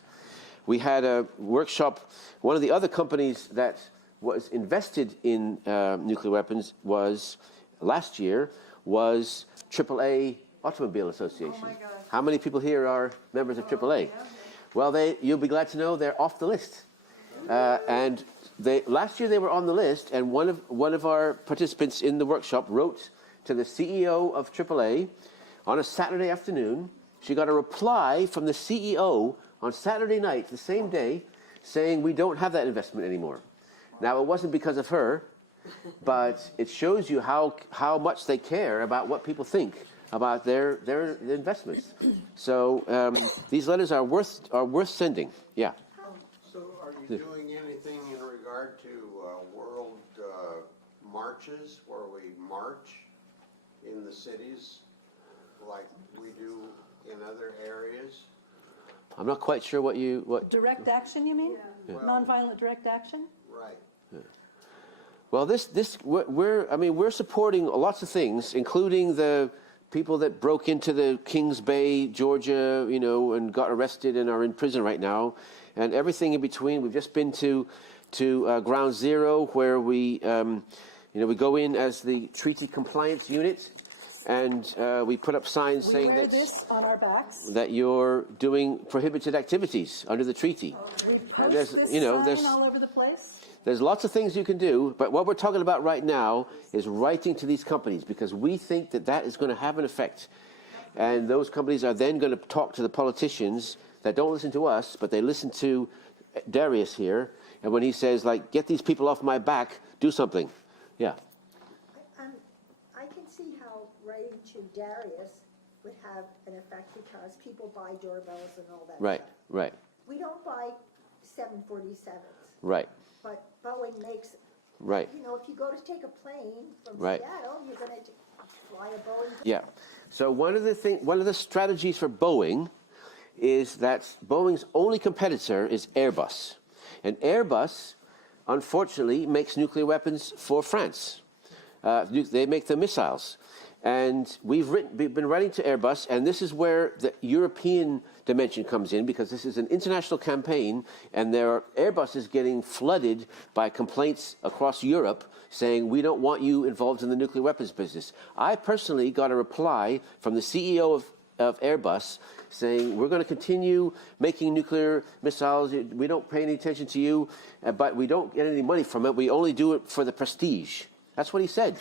We had a workshop. One of the other companies that was invested in nuclear weapons last year was AAA Automobile Association. Oh my gosh. How many people here are members of AAA? Well, you'll be glad to know they're off the list. And last year they were on the list, and one of our participants in the workshop wrote to the CEO of AAA on a Saturday afternoon. She got a reply from the CEO on Saturday night, the same day, saying we don't have that investment anymore. Now, it wasn't because of her, but it shows you how much they care about what people think about their investments. So these letters are worth sending. Yeah. So are you doing anything in regard to world marches where we march in the cities like we do in other areas? I'm not quite sure what Direct action, you mean? Yeah. Nonviolent direct action? Right. Well, we're supporting lots of things, including the people that broke into the Kings Bay, Georgia, and got arrested and are in prison right now, and everything in between. We've just been to Ground Zero, where we go in as the treaty compliance unit, and we put up signs saying wear this on our backs. that you're doing prohibited activities under the treaty. And there's sign all over the place. There's lots of things you can do, but what we're talking about right now is writing to these companies, because we think that is going to have an effect. And those companies are then going to talk to the politicians that don't listen to us, but they listen to Darius here. And when he says, get these people off my back, do something. Yeah. I can see how writing to Darius would have an effect because people buy doorbells and all that Right, stuff. right, We don't buy 747s. right, But Boeing makes, right. if you go to take a plane from Right. Seattle, you're going to fly a Boeing. Yeah. So one of the strategies for Boeing is that Boeing's only competitor is Airbus. And Airbus, unfortunately, makes nuclear weapons for France. They make the missiles. And we've been writing to Airbus, and this is where the European dimension comes in, because this is an international campaign, and Airbus is getting flooded by complaints across Europe saying, we don't want you involved in the nuclear weapons business. I personally got a reply from the CEO of Airbus saying, we're going to continue making nuclear missiles. We don't pay any attention to you, but we don't get any money from it. We only do it for the prestige. That's what he said.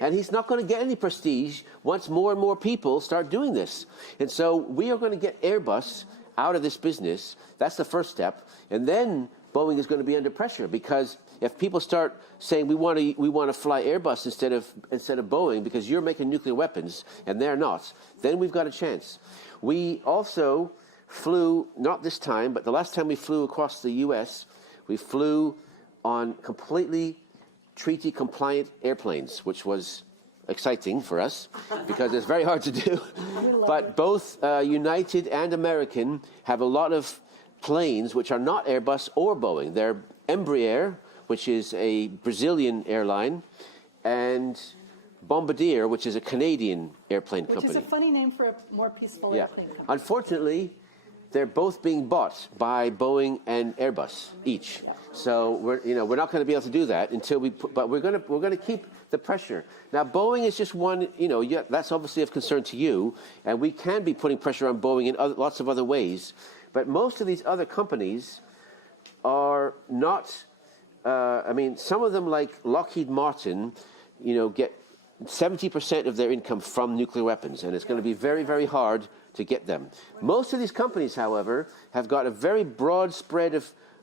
And he's not going to get any prestige once more and more people start doing this. And so we are going to get Airbus out of this business. That's the first step. And then Boeing is going to be under pressure, because if people start saying we want to fly Airbus instead of Boeing because you're making nuclear weapons and they're not, then we've got a chance. We also flew, not this time, but the last time we flew across the U.S., we flew on completely treaty-compliant airplanes, which was exciting for us because it's very hard to do. But both United and American have a lot of planes which are not Airbus or Boeing. They're Embraer, which is a Brazilian airline, and Bombardier, which is a Canadian airplane company. Which is a funny name for a more peaceful airplane company. Unfortunately, they're both being bought by Boeing and Airbus each. Yeah. So we're not going to be able to do that until but we're going to keep the pressure. Now, Boeing is just one, that's obviously of concern to you, and we can be putting pressure on Boeing in lots of other ways. But most of these other companies are not, some of them like Lockheed Martin, get 70% of their income from nuclear weapons, and it's going to be very, very hard to get them. Most of these companies, however, have got a very broad spread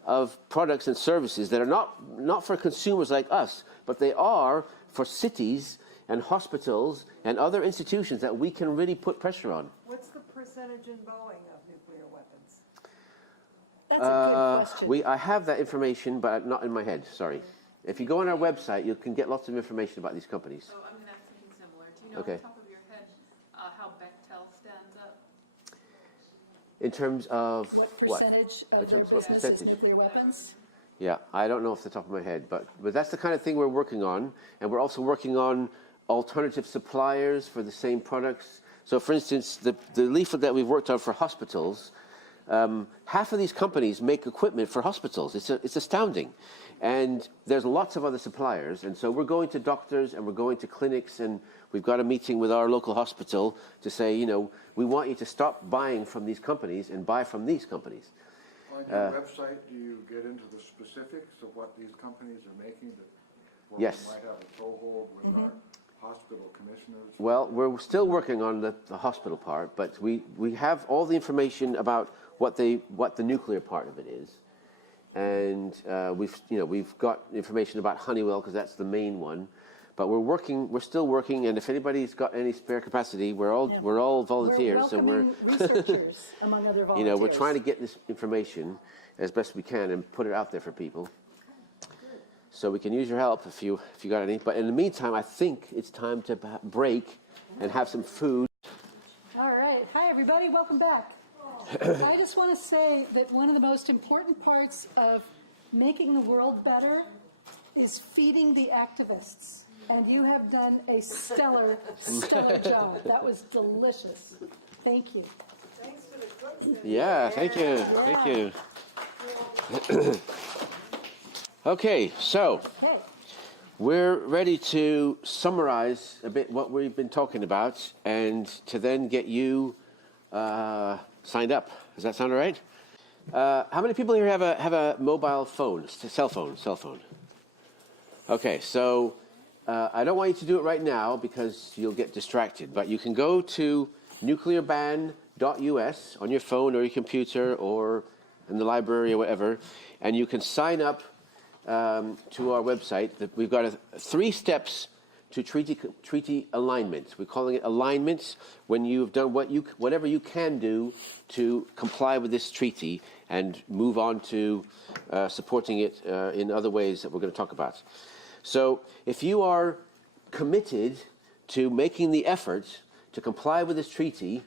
of products and services that are not for consumers like us, but they are for cities and hospitals and other institutions that we can really put pressure on. What's the percentage in Boeing of nuclear weapons? That's a good question. I have that information, but not in my head, sorry. If you go on our website, you can get lots of information about these companies. So I'm going to ask something similar. Do you know Okay. off the top of your head how Bechtel stands up? In terms of What percentage of their business is nuclear weapons? Yeah, I don't know off the top of my head, but that's the kind of thing we're working on. And we're also working on alternative suppliers for the same products. So, for instance, the leaflet that we've worked on for hospitals, half of these companies make equipment for hospitals. It's astounding. And there's lots of other suppliers. And so we're going to doctors and we're going to clinics, and we've got a meeting with our local hospital to say, we want you to stop buying from these companies and buy from these companies. On your website, do you get into the specifics of what these companies are making? Yes. We might have a toehold with our hospital commissioners. Well, we're still working on the hospital part, but we have all the information about what the nuclear part of it is. And we've got information about Honeywell because that's the main one. But we're still working, and if anybody's got any spare capacity, we're all volunteers. We're welcoming researchers among other volunteers. We're trying to get this information as best we can and put it out there for people. So we can use your help if you got any. But in the meantime, I think it's time to break and have some food. All right. Hi, everybody. Welcome back. I just want to say that one of the most important parts of making the world better is feeding the activists. And you have done a stellar job. That was delicious. Thank you. Thanks for the cooks. Yeah, thank you. Yeah. Thank you. Okay, so we're ready to summarize a bit what we've been talking about and to then get you signed up. Does that sound all right? How many people here have a mobile phone, cell phone? Okay, so I don't want you to do it right now because you'll get distracted, but you can go to nuclearban.us on your phone or your computer or in the library or whatever, and you can sign up to our website. We've got 3 steps to treaty alignment. We're calling it alignment when you've done whatever you can do to comply with this treaty and move on to supporting it in other ways that we're going to talk about. So if you are committed to making the effort to comply with this treaty,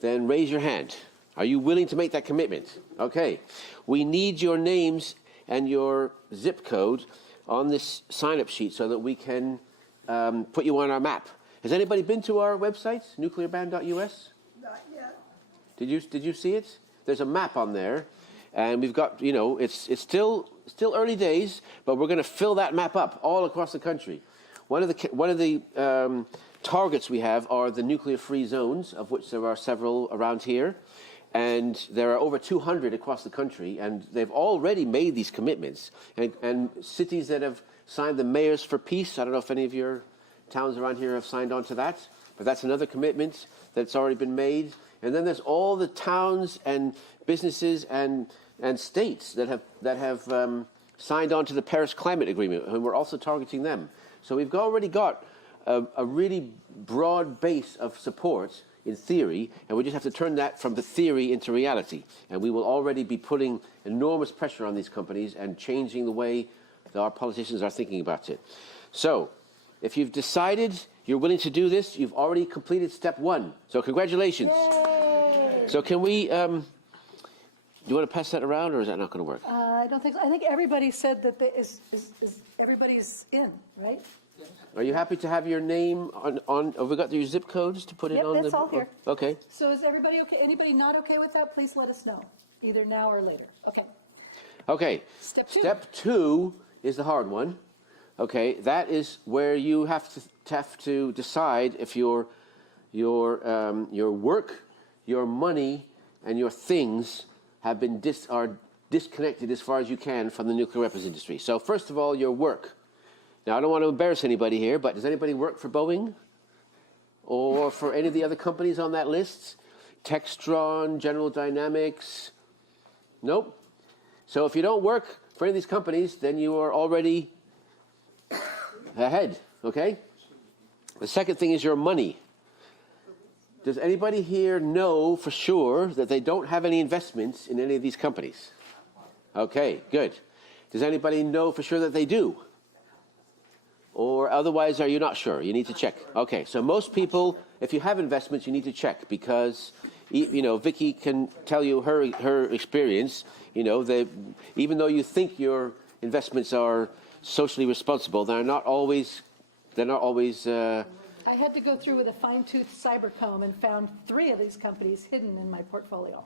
then raise your hand. Are you willing to make that commitment? Okay. We need your names and your zip code on this sign-up sheet so that we can put you on our map. Has anybody been to our website, nuclearban.us? Not yet. Did you see it? There's a map on there, and we've got, it's still early days, but we're going to fill that map up all across the country. One of the targets we have are the nuclear-free zones, of which there are several around here, and there are over 200 across the country, and they've already made these commitments. And cities that have signed the Mayors for Peace, I don't know if any of your towns around here have signed on to that, but that's another commitment that's already been made. And then there's all the towns and businesses and states that have signed on to the Paris Climate Agreement, and we're also targeting them. So we've already got a really broad base of support in theory, and we just have to turn that from the theory into reality. And we will already be putting enormous pressure on these companies and changing the way that our politicians are thinking about it. So if you've decided you're willing to do this, you've already completed step 1. So congratulations. Yay! So can we you want to pass that around, or is that not going to work? I don't think so. I think everybody said that everybody's in, right? Are you happy to have your name on have we got your zip codes to put it Yep, on? that's all here. Okay. So is everybody okay? Anybody not okay with that? Please let us know, either now or later. Okay. Okay. Step 2. Step 2 is the hard one. Okay, that is where you have to decide if your work, your money, and your things have been are disconnected as far as you can from the nuclear weapons industry. So first of all, your work. Now, I don't want to embarrass anybody here, but does anybody work for Boeing or for any of the other companies on that list? Textron, General Dynamics? Nope. So if you don't work for any of these companies, then you are already ahead, okay? The second thing is your money. Does anybody here know for sure that they don't have any investments in any of these companies? Okay, good. Does anybody know for sure that they do? Or otherwise, are you not sure? You need to check. Okay, so most people, if you have investments, you need to check because, you know, Vicky can tell you her experience. You know, even though you think your investments are socially responsible, they're not always. I had to go through with a fine-tooth cyber comb and found 3 of these companies hidden in my portfolio.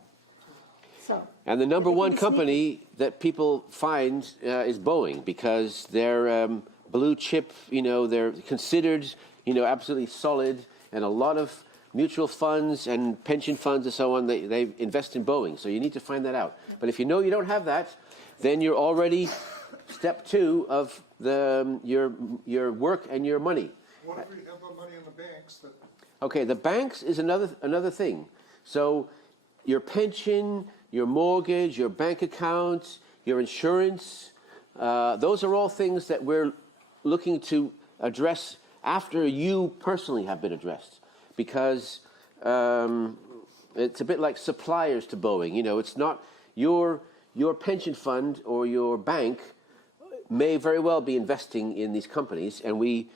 So. And the number one company that people find is Boeing because they're blue chip, you know, they're considered, you know, absolutely solid, and a lot of mutual funds and pension funds and so on, they invest in Boeing. So you need to find that out. But if you know you don't have that, then you're already step 2 of your work and your money. What if we have the money in the banks that... Okay, the banks is another thing. So your pension, your mortgage, your bank accounts, your insurance, those are all things that we're looking to address after you personally have been addressed, because it's a bit like suppliers to Boeing. You know, it's not your pension fund or your bank may very well be investing in these companies, and we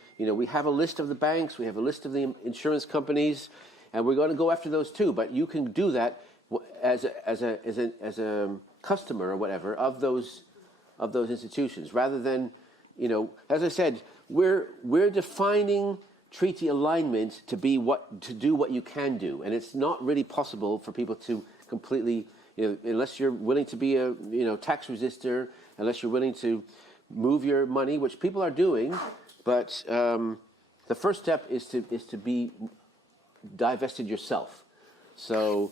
have a list of the banks, we have a list of the insurance companies, and we're going to go after those too. But you can do that as a customer or whatever of those institutions, rather than, you know, as I said, we're defining treaty alignment to do what you can do, and it's not really possible for people to completely, you know, unless you're willing to be a, you know, tax resistor, unless you're willing to move your money, which people are doing. But the first step is to be divested yourself. So.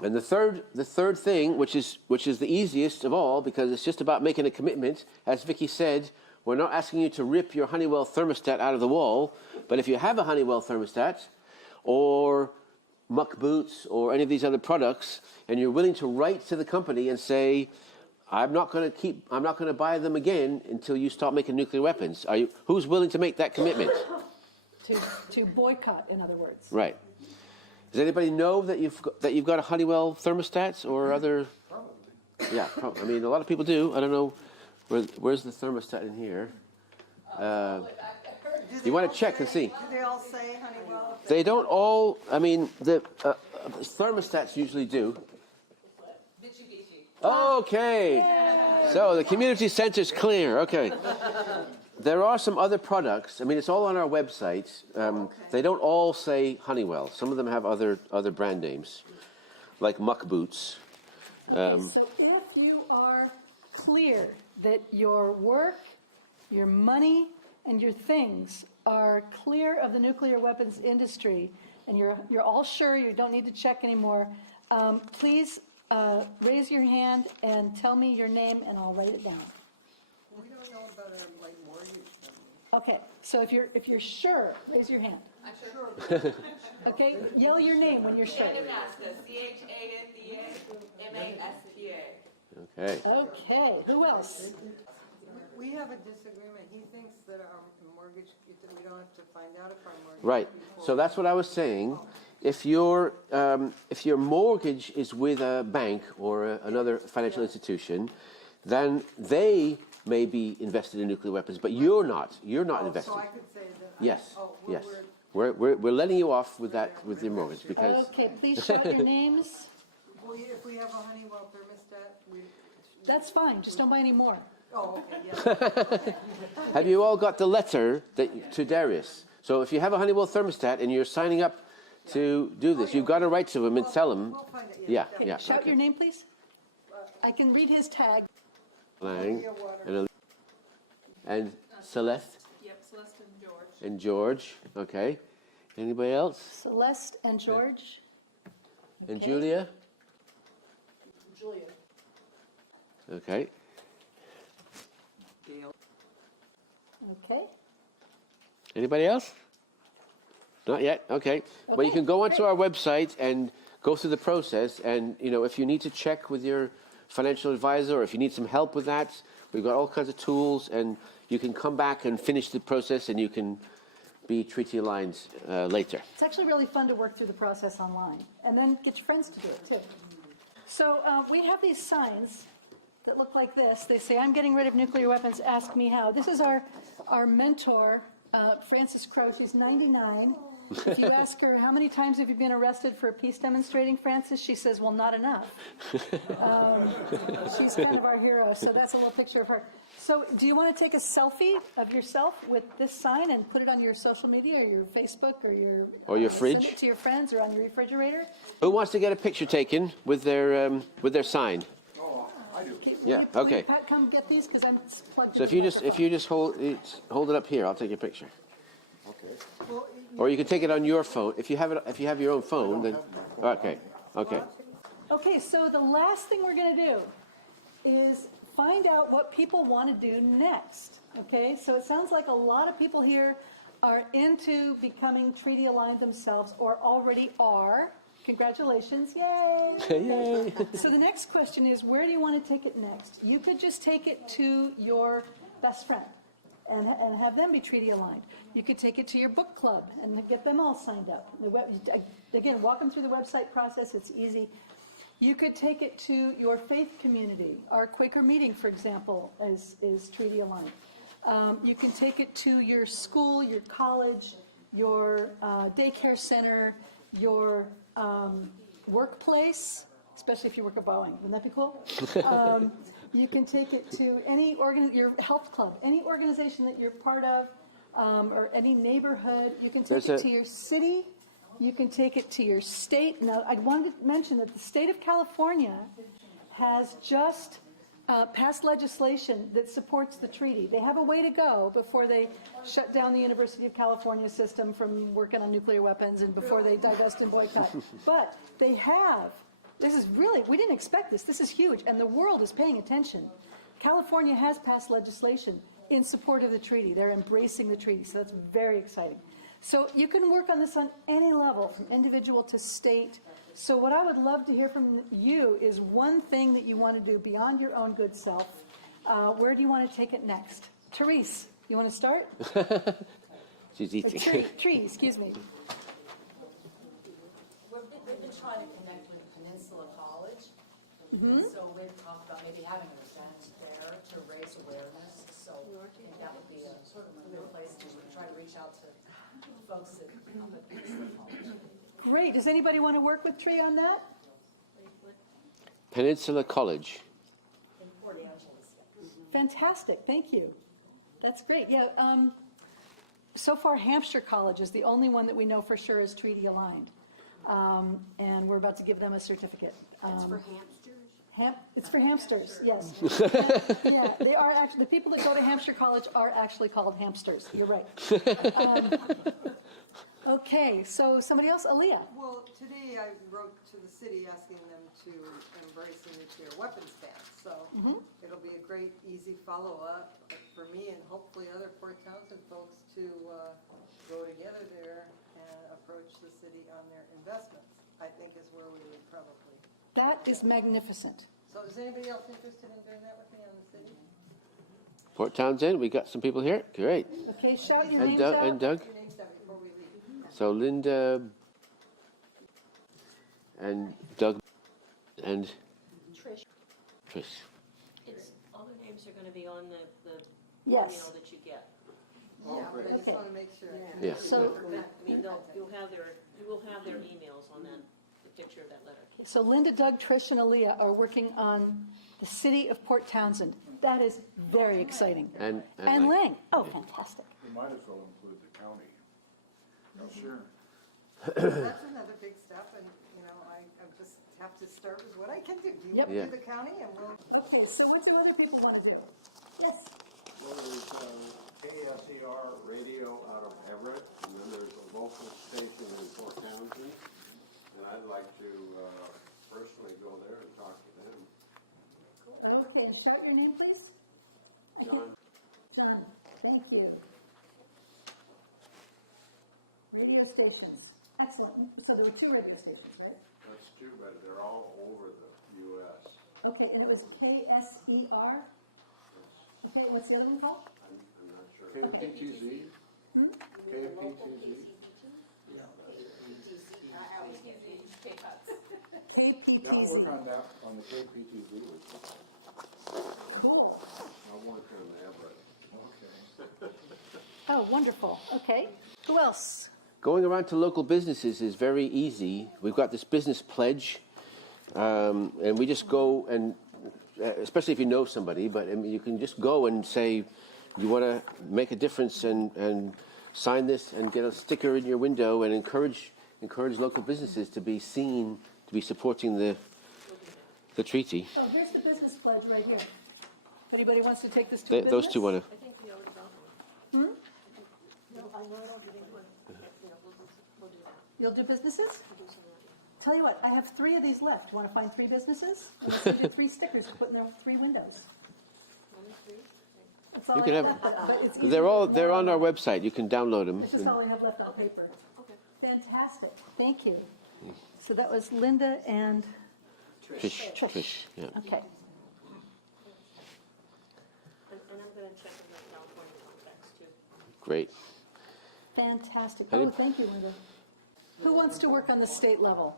And the third thing, which is the easiest of all, because it's just about making a commitment, as Vicky said, we're not asking you to rip your Honeywell thermostat out of the wall, but if you have a Honeywell thermostat, or muck boots, or any of these other products, and you're willing to write to the company and say, I'm not going to buy them again until you stop making nuclear weapons. Who's willing to make that commitment? To boycott, in other words. Right. Does anybody know that you've got a Honeywell thermostats or other? Probably. Yeah, probably. I mean, a lot of people do. I don't know. Where's the thermostat in here? You want to check and see. Do they all say Honeywell? They don't all. I mean, the thermostats usually do. Okay. Yay. So the community center's clear. Okay. There are some other products. I mean, it's all on our website. They don't all say Honeywell. Some of them have other brand names, like muck boots. So if you are clear that your work, your money, and your things are clear of the nuclear weapons industry, and you're all sure you don't need to check anymore, please raise your hand and tell me your name, and I'll write it down. We don't know about our mortgage company. Okay, so if you're sure, raise your hand. I'm sure. Okay, yell your name when you're sure. Chandamasta, Chandamasta. Okay. Okay, who else? We have a disagreement. He thinks that our mortgage, we don't have to find out if our mortgage. Right. So that's what I was saying. If your mortgage is with a bank or another financial institution, then they may be invested in nuclear weapons, but you're not. You're not invested. So I could say that. Yes. Yes. We're letting you off with that, with your mortgage, because. Okay, please shout your names. We have a Honeywell thermostat? That's fine, just don't buy any more. Oh, okay, yeah. Have you all got the letter to Darius? So if you have a Honeywell thermostat and you're signing up to do this, you've got to write to him and tell him. We'll find it, Yeah, Okay, yeah. shout okay. your name, please. I can read his tag. Lang and Celeste Yep, Celeste and George. and George. Okay. Anybody else? Celeste and George. And Okay. Julia? Julia. Okay. Gail. Okay. Anybody else? Not yet. Okay. Well, you Okay, can go onto great. our website and go through the process. And if you need to check with your financial advisor, or if you need some help with that, we've got all kinds of tools. And you can come back and finish the process, and you can be treaty aligned later. It's actually really fun to work through the process online, and then get your friends to do it too. So we have these signs that look like this. They say, "I'm getting rid of nuclear weapons, ask me how." This is our mentor, Frances Crowe. She's 99. If you ask her, how many times have you been arrested for peace demonstrating, Frances? She says, well, not enough. She's kind of our hero, so that's a little picture of her. So do you want to take a selfie of yourself with this sign and put it on your social media or your Facebook or your fridge? Send it to your friends or on your refrigerator? Who wants to get a picture taken with their sign? Yeah, Will okay. you, Pat, come get these because I'm plugged So into if you just hold it up here, I'll take a picture. Okay. Or you can take it on your phone. If you have your own phone, then okay. Okay, so the last thing we're going to do is find out what people want to do next. Okay, so it sounds like a lot of people here are into becoming treaty aligned themselves or already are. Congratulations, yay! Yay! So the next question is, where do you want to take it next? You could just take it to your best friend and have them be treaty aligned. You could take it to your book club and get them all signed up. Again, walk them through the website process, it's easy. You could take it to your faith community. Our Quaker meeting, for example, is treaty aligned. You can take it to your school, your college, your daycare center, your workplace, especially if you work at Boeing. Wouldn't that be cool? You can take it to your health club, any organization that you're part of, or any neighborhood. You can take it to your city. You can take it to your state. Now, I wanted to mention that the state of California has just passed legislation that supports the treaty. They have a way to go before they shut down the University of California system from working on nuclear weapons and before they divest and boycott. But they have. This is really, we didn't expect this. This is huge, and the world is paying attention. California has passed legislation in support of the treaty. They're embracing the treaty, so that's very exciting. So you can work on this on any level, from individual to state. So what I would love to hear from you is one thing that you want to do beyond your own good self. Where do you want to take it next? Therese, you want to start? She's eating. Tree, excuse me. We've been trying to connect with Peninsula College. So we've talked about maybe having an event there to raise awareness. So I think that would be a sort of a good place to try to reach out to folks at Peninsula College. Great. Does anybody want to work with Tree on that? Peninsula College. In Port Angeles. Fantastic. Thank you. That's great. Yeah. So far, Hampshire College is the only one that we know for sure is treaty aligned. And we're about to give them a certificate. It's for hamsters? It's for hamsters, yes. Yeah, they are actually, the people that go to Hampshire College are actually called hamsters. You're right. Okay, so somebody else, Aaliyah. Well, today I wrote to the city asking them to embrace a nuclear weapons ban. So it'll be a great, easy follow-up for me and hopefully other Port Townsend folks to go together there and approach the city on their investments, I think is where we would probably. That is magnificent. So is anybody else interested in doing that with me on the city? Port Townsend, we got some people here. Great. Okay, shout your And names Doug. out. And Doug. Your names down before we leave. So Linda and Doug and Trish, Trish. all the names are gonna be on the Yes. email that you get. Yeah, but I just Okay. want to make sure. Yeah. So, I mean, you will have their emails on that, the picture of that letter. So Linda, Doug, Trish, and Aaliyah are working on the city of Port Townsend. That is very exciting. And Lang. Oh, fantastic. You might as well include the county. Oh, sure. That's another big step, and, you know, I just have to start with what I can do. Do you Yep. want to Yeah. do the county, and we'll. Okay, so what do other people want to do? Yes. Well, there's KSER radio out of Everett, and then there's a local station in Port Townsend. And I'd like to personally go there and talk to them. Okay, start your name, please. John? John, thank you. Radio stations. Excellent. So there are 2 radio stations, right? That's too bad, they're all over the US. Okay, and it was KSER? Okay, what's the other one called? I'm not sure. KPTZ? KPTZ? KPTZ. Yeah, I'll work on that, on the KPTZ. Cool. I'll work on Everett. Okay. Oh, wonderful. Okay. Who else? going around to local businesses is very easy. We've got this business pledge, and we just go and, especially if you know somebody, but I mean, you can just go and say you want to make a difference and sign this and get a sticker in your window and encourage local businesses to be seen, to be supporting the treaty. Oh, here's the business pledge right here. If anybody wants to take this to a business? Those two want to. I think we already got one. Hmm? No, I know I don't think one. Yeah, we'll do that. You'll do businesses? We'll do some of that. Tell you what, I have 3 of these left. Want to find 3 businesses? I'm going to send you 3 stickers to put in the 3 windows. Only 3? That's all You I can have have- left, but it's easy They're to on our website. You can download them. It's just all I have left on paper. Okay. Fantastic. Thank you. So that was Linda and Trish. Yeah. Okay. And I'm going to check on the California contracts too. Great. Fantastic. Any- Oh, thank you, Linda. Who wants to work on the state level?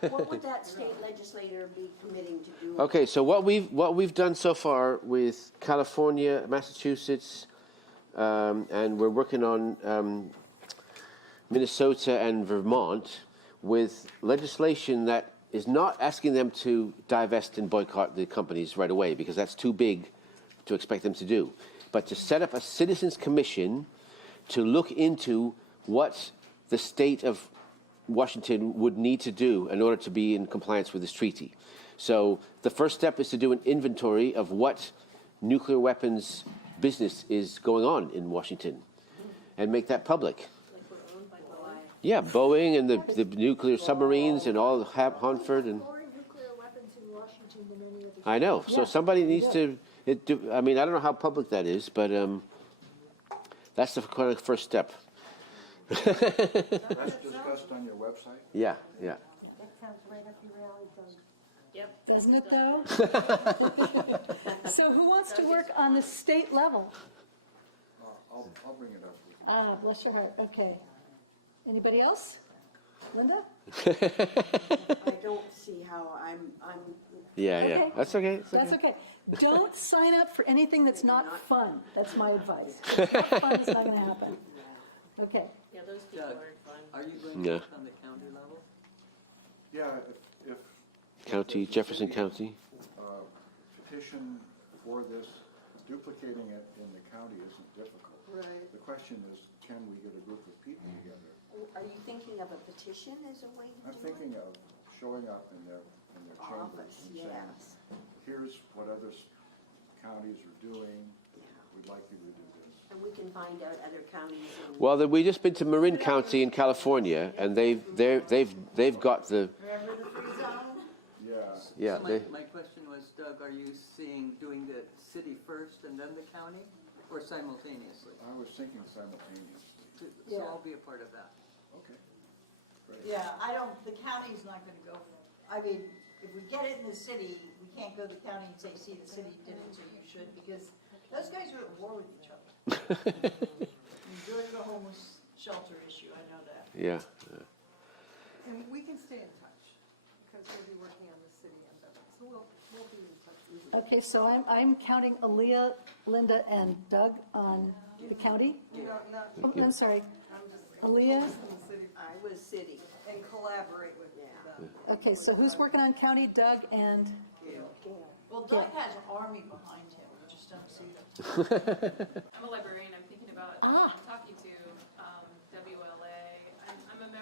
What would that state legislator be committing to do? Okay, so what we've done so far with California, Massachusetts, and we're working on Minnesota and Vermont with legislation that is not asking them to divest and boycott the companies right away, because that's too big to expect them to do, but to set up a citizens commission to look into what the state of Washington would need to do in order to be in compliance with this treaty. So the first step is to do an inventory of what nuclear weapons business is going on in Washington and make that public. Like we're owned by Boeing. Yeah, Boeing and the nuclear submarines and all Hanford and More nuclear weapons in Washington than any other. I know. So Yeah, somebody needs we to. I mean, I don't know how public that is, but that's the kind of first step. That's discussed on your website? Yeah. That sounds right up your alley, Doug. Yep. Doesn't it, though? So who wants to work on the state level? I'll bring it up with you. Ah, bless your heart. Okay. Anybody else? Linda? I don't see how I'm. Yeah. Okay. That's okay. That's okay. Don't sign up for anything that's not fun. That's my advice. If it's not fun, it's not going to happen. Okay. Yeah, those people Doug, aren't fun. are you going Yeah. to work on the county level? Yeah, if. County, Jefferson County. Petition for this, duplicating it in the county isn't difficult. Right. The question is, can we get a group of people together? Are you thinking of a petition as a way to I'm do it? thinking of showing up in their chambers Office, and saying, yes. here's what other counties are doing, we'd like you to do this. And we can find out other counties. Well, we've just been to Marin County in California, and they've got the Remember the free zone? Yeah. So my question was, Doug, are you doing the city first and then the county, or simultaneously? I was thinking simultaneously. So I'll be a part of that. Okay, great. Yeah, the county's not gonna go, I mean, if we get it in the city, we can't go to the county and say, see, the city did it, so you should, because those guys are at war with each other. During the homeless shelter issue, I know that. Yeah. And we can stay in touch, because we'll be working on the city and that, so we'll be in touch. Okay, so I'm counting Aaliyah, Linda, and Doug on the county. Oh, I'm sorry. I'm just Aaliyah, in the city. I was city. And collaborate with them. Okay, so who's working on county? Doug and, Well, Doug has an army behind him, we just don't see them. I'm a librarian, I'm thinking about, Ah. I'm talking to WLA. I'm a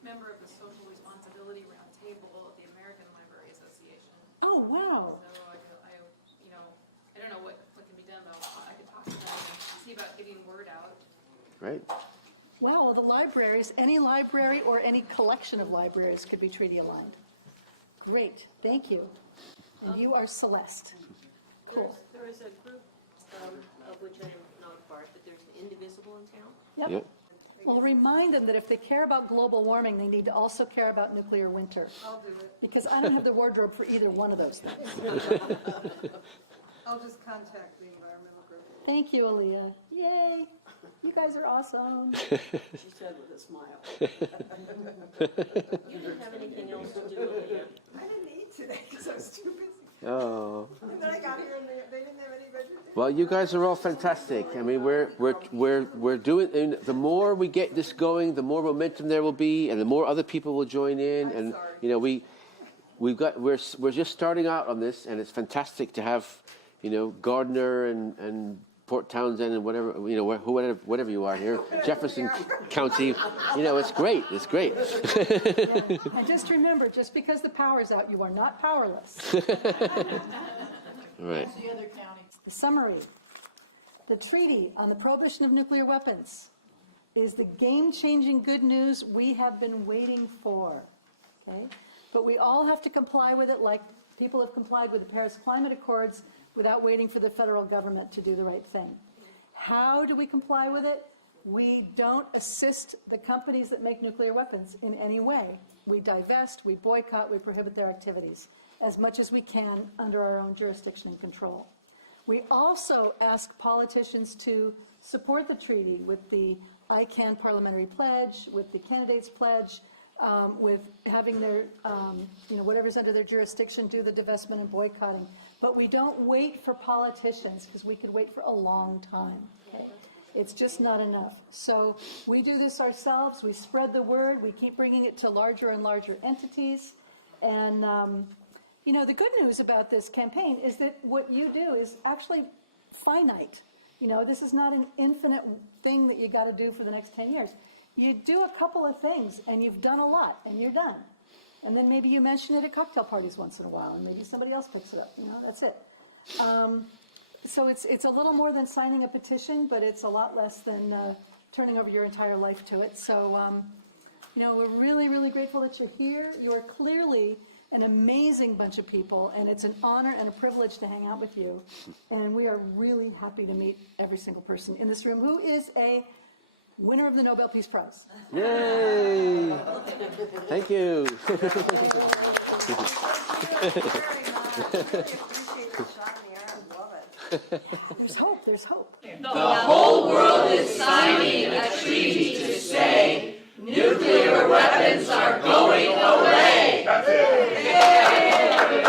member of the Social Responsibility Roundtable of the American Library Association. oh, wow. So I don't know what can be done about, I could talk to them and see about getting word out. Right. Well, the libraries, any library or any collection of libraries could be treaty aligned. Great, thank you. And you are Celeste. Cool. There is a group of which I am not a part, but there's an Indivisible in town. Yep. Yep. Well, remind them that if they care about global warming, they need to also care about nuclear winter. I'll do it. Because I don't have the wardrobe for either one of those things. I'll just contact the environmental group. Thank you, Aaliyah. Yay, you guys are awesome. She said with a smile. You didn't have anything else to do, Leah. I didn't eat today because I was too busy. Oh. And then I got here and they didn't have any vegetarian. Well, you guys are all fantastic. I mean, we're doing. And the more we get this going, the more momentum there will be, and the more other people will join in. And you know, we're just starting out on this, and it's fantastic to have, you know, Gardner and Port Townsend and whatever, you know, whatever you are here, Jefferson County. You know, it's great. It's great. And just remember, just because the power's out, you are not powerless. Right. The other county. The summary. The treaty on the prohibition of nuclear weapons is the game-changing good news we have been waiting for. Okay? But we all have to comply with it like people have complied with the Paris Climate Accords without waiting for the federal government to do the right thing. How do we comply with it? We don't assist the companies that make nuclear weapons in any way. We divest, we boycott, we prohibit their activities as much as we can under our own jurisdiction and control. We also ask politicians to support the treaty with the ICANN Parliamentary Pledge, with the Candidates Pledge, with having their, whatever's under their jurisdiction, do the divestment and boycotting. But we don't wait for politicians, because we could wait for a long time. Okay? It's just not enough. So we do this ourselves. We spread the word. We keep bringing it to larger and larger entities. And, the good news about this campaign is that what you do is actually finite. This is not an infinite thing that you got to do for the next 10 years. You do a couple of things, and you've done a lot, and you're done. And then maybe you mention it at cocktail parties once in a while, and maybe somebody else picks it up. That's it. So it's a little more than signing a petition, but it's a lot less than turning over your entire life to it. So, we're really, really grateful that you're here. You're clearly an amazing bunch of people, and it's an honor and a privilege to hang out with you. And we are really happy to meet every single person in this room who is a winner of the Nobel Peace Prize. Yay! Thank you. Thank you very much. Really appreciate your shot in the air. I love it. There's hope, there's hope. The whole world is signing a treaty to say nuclear weapons are going away. Yay!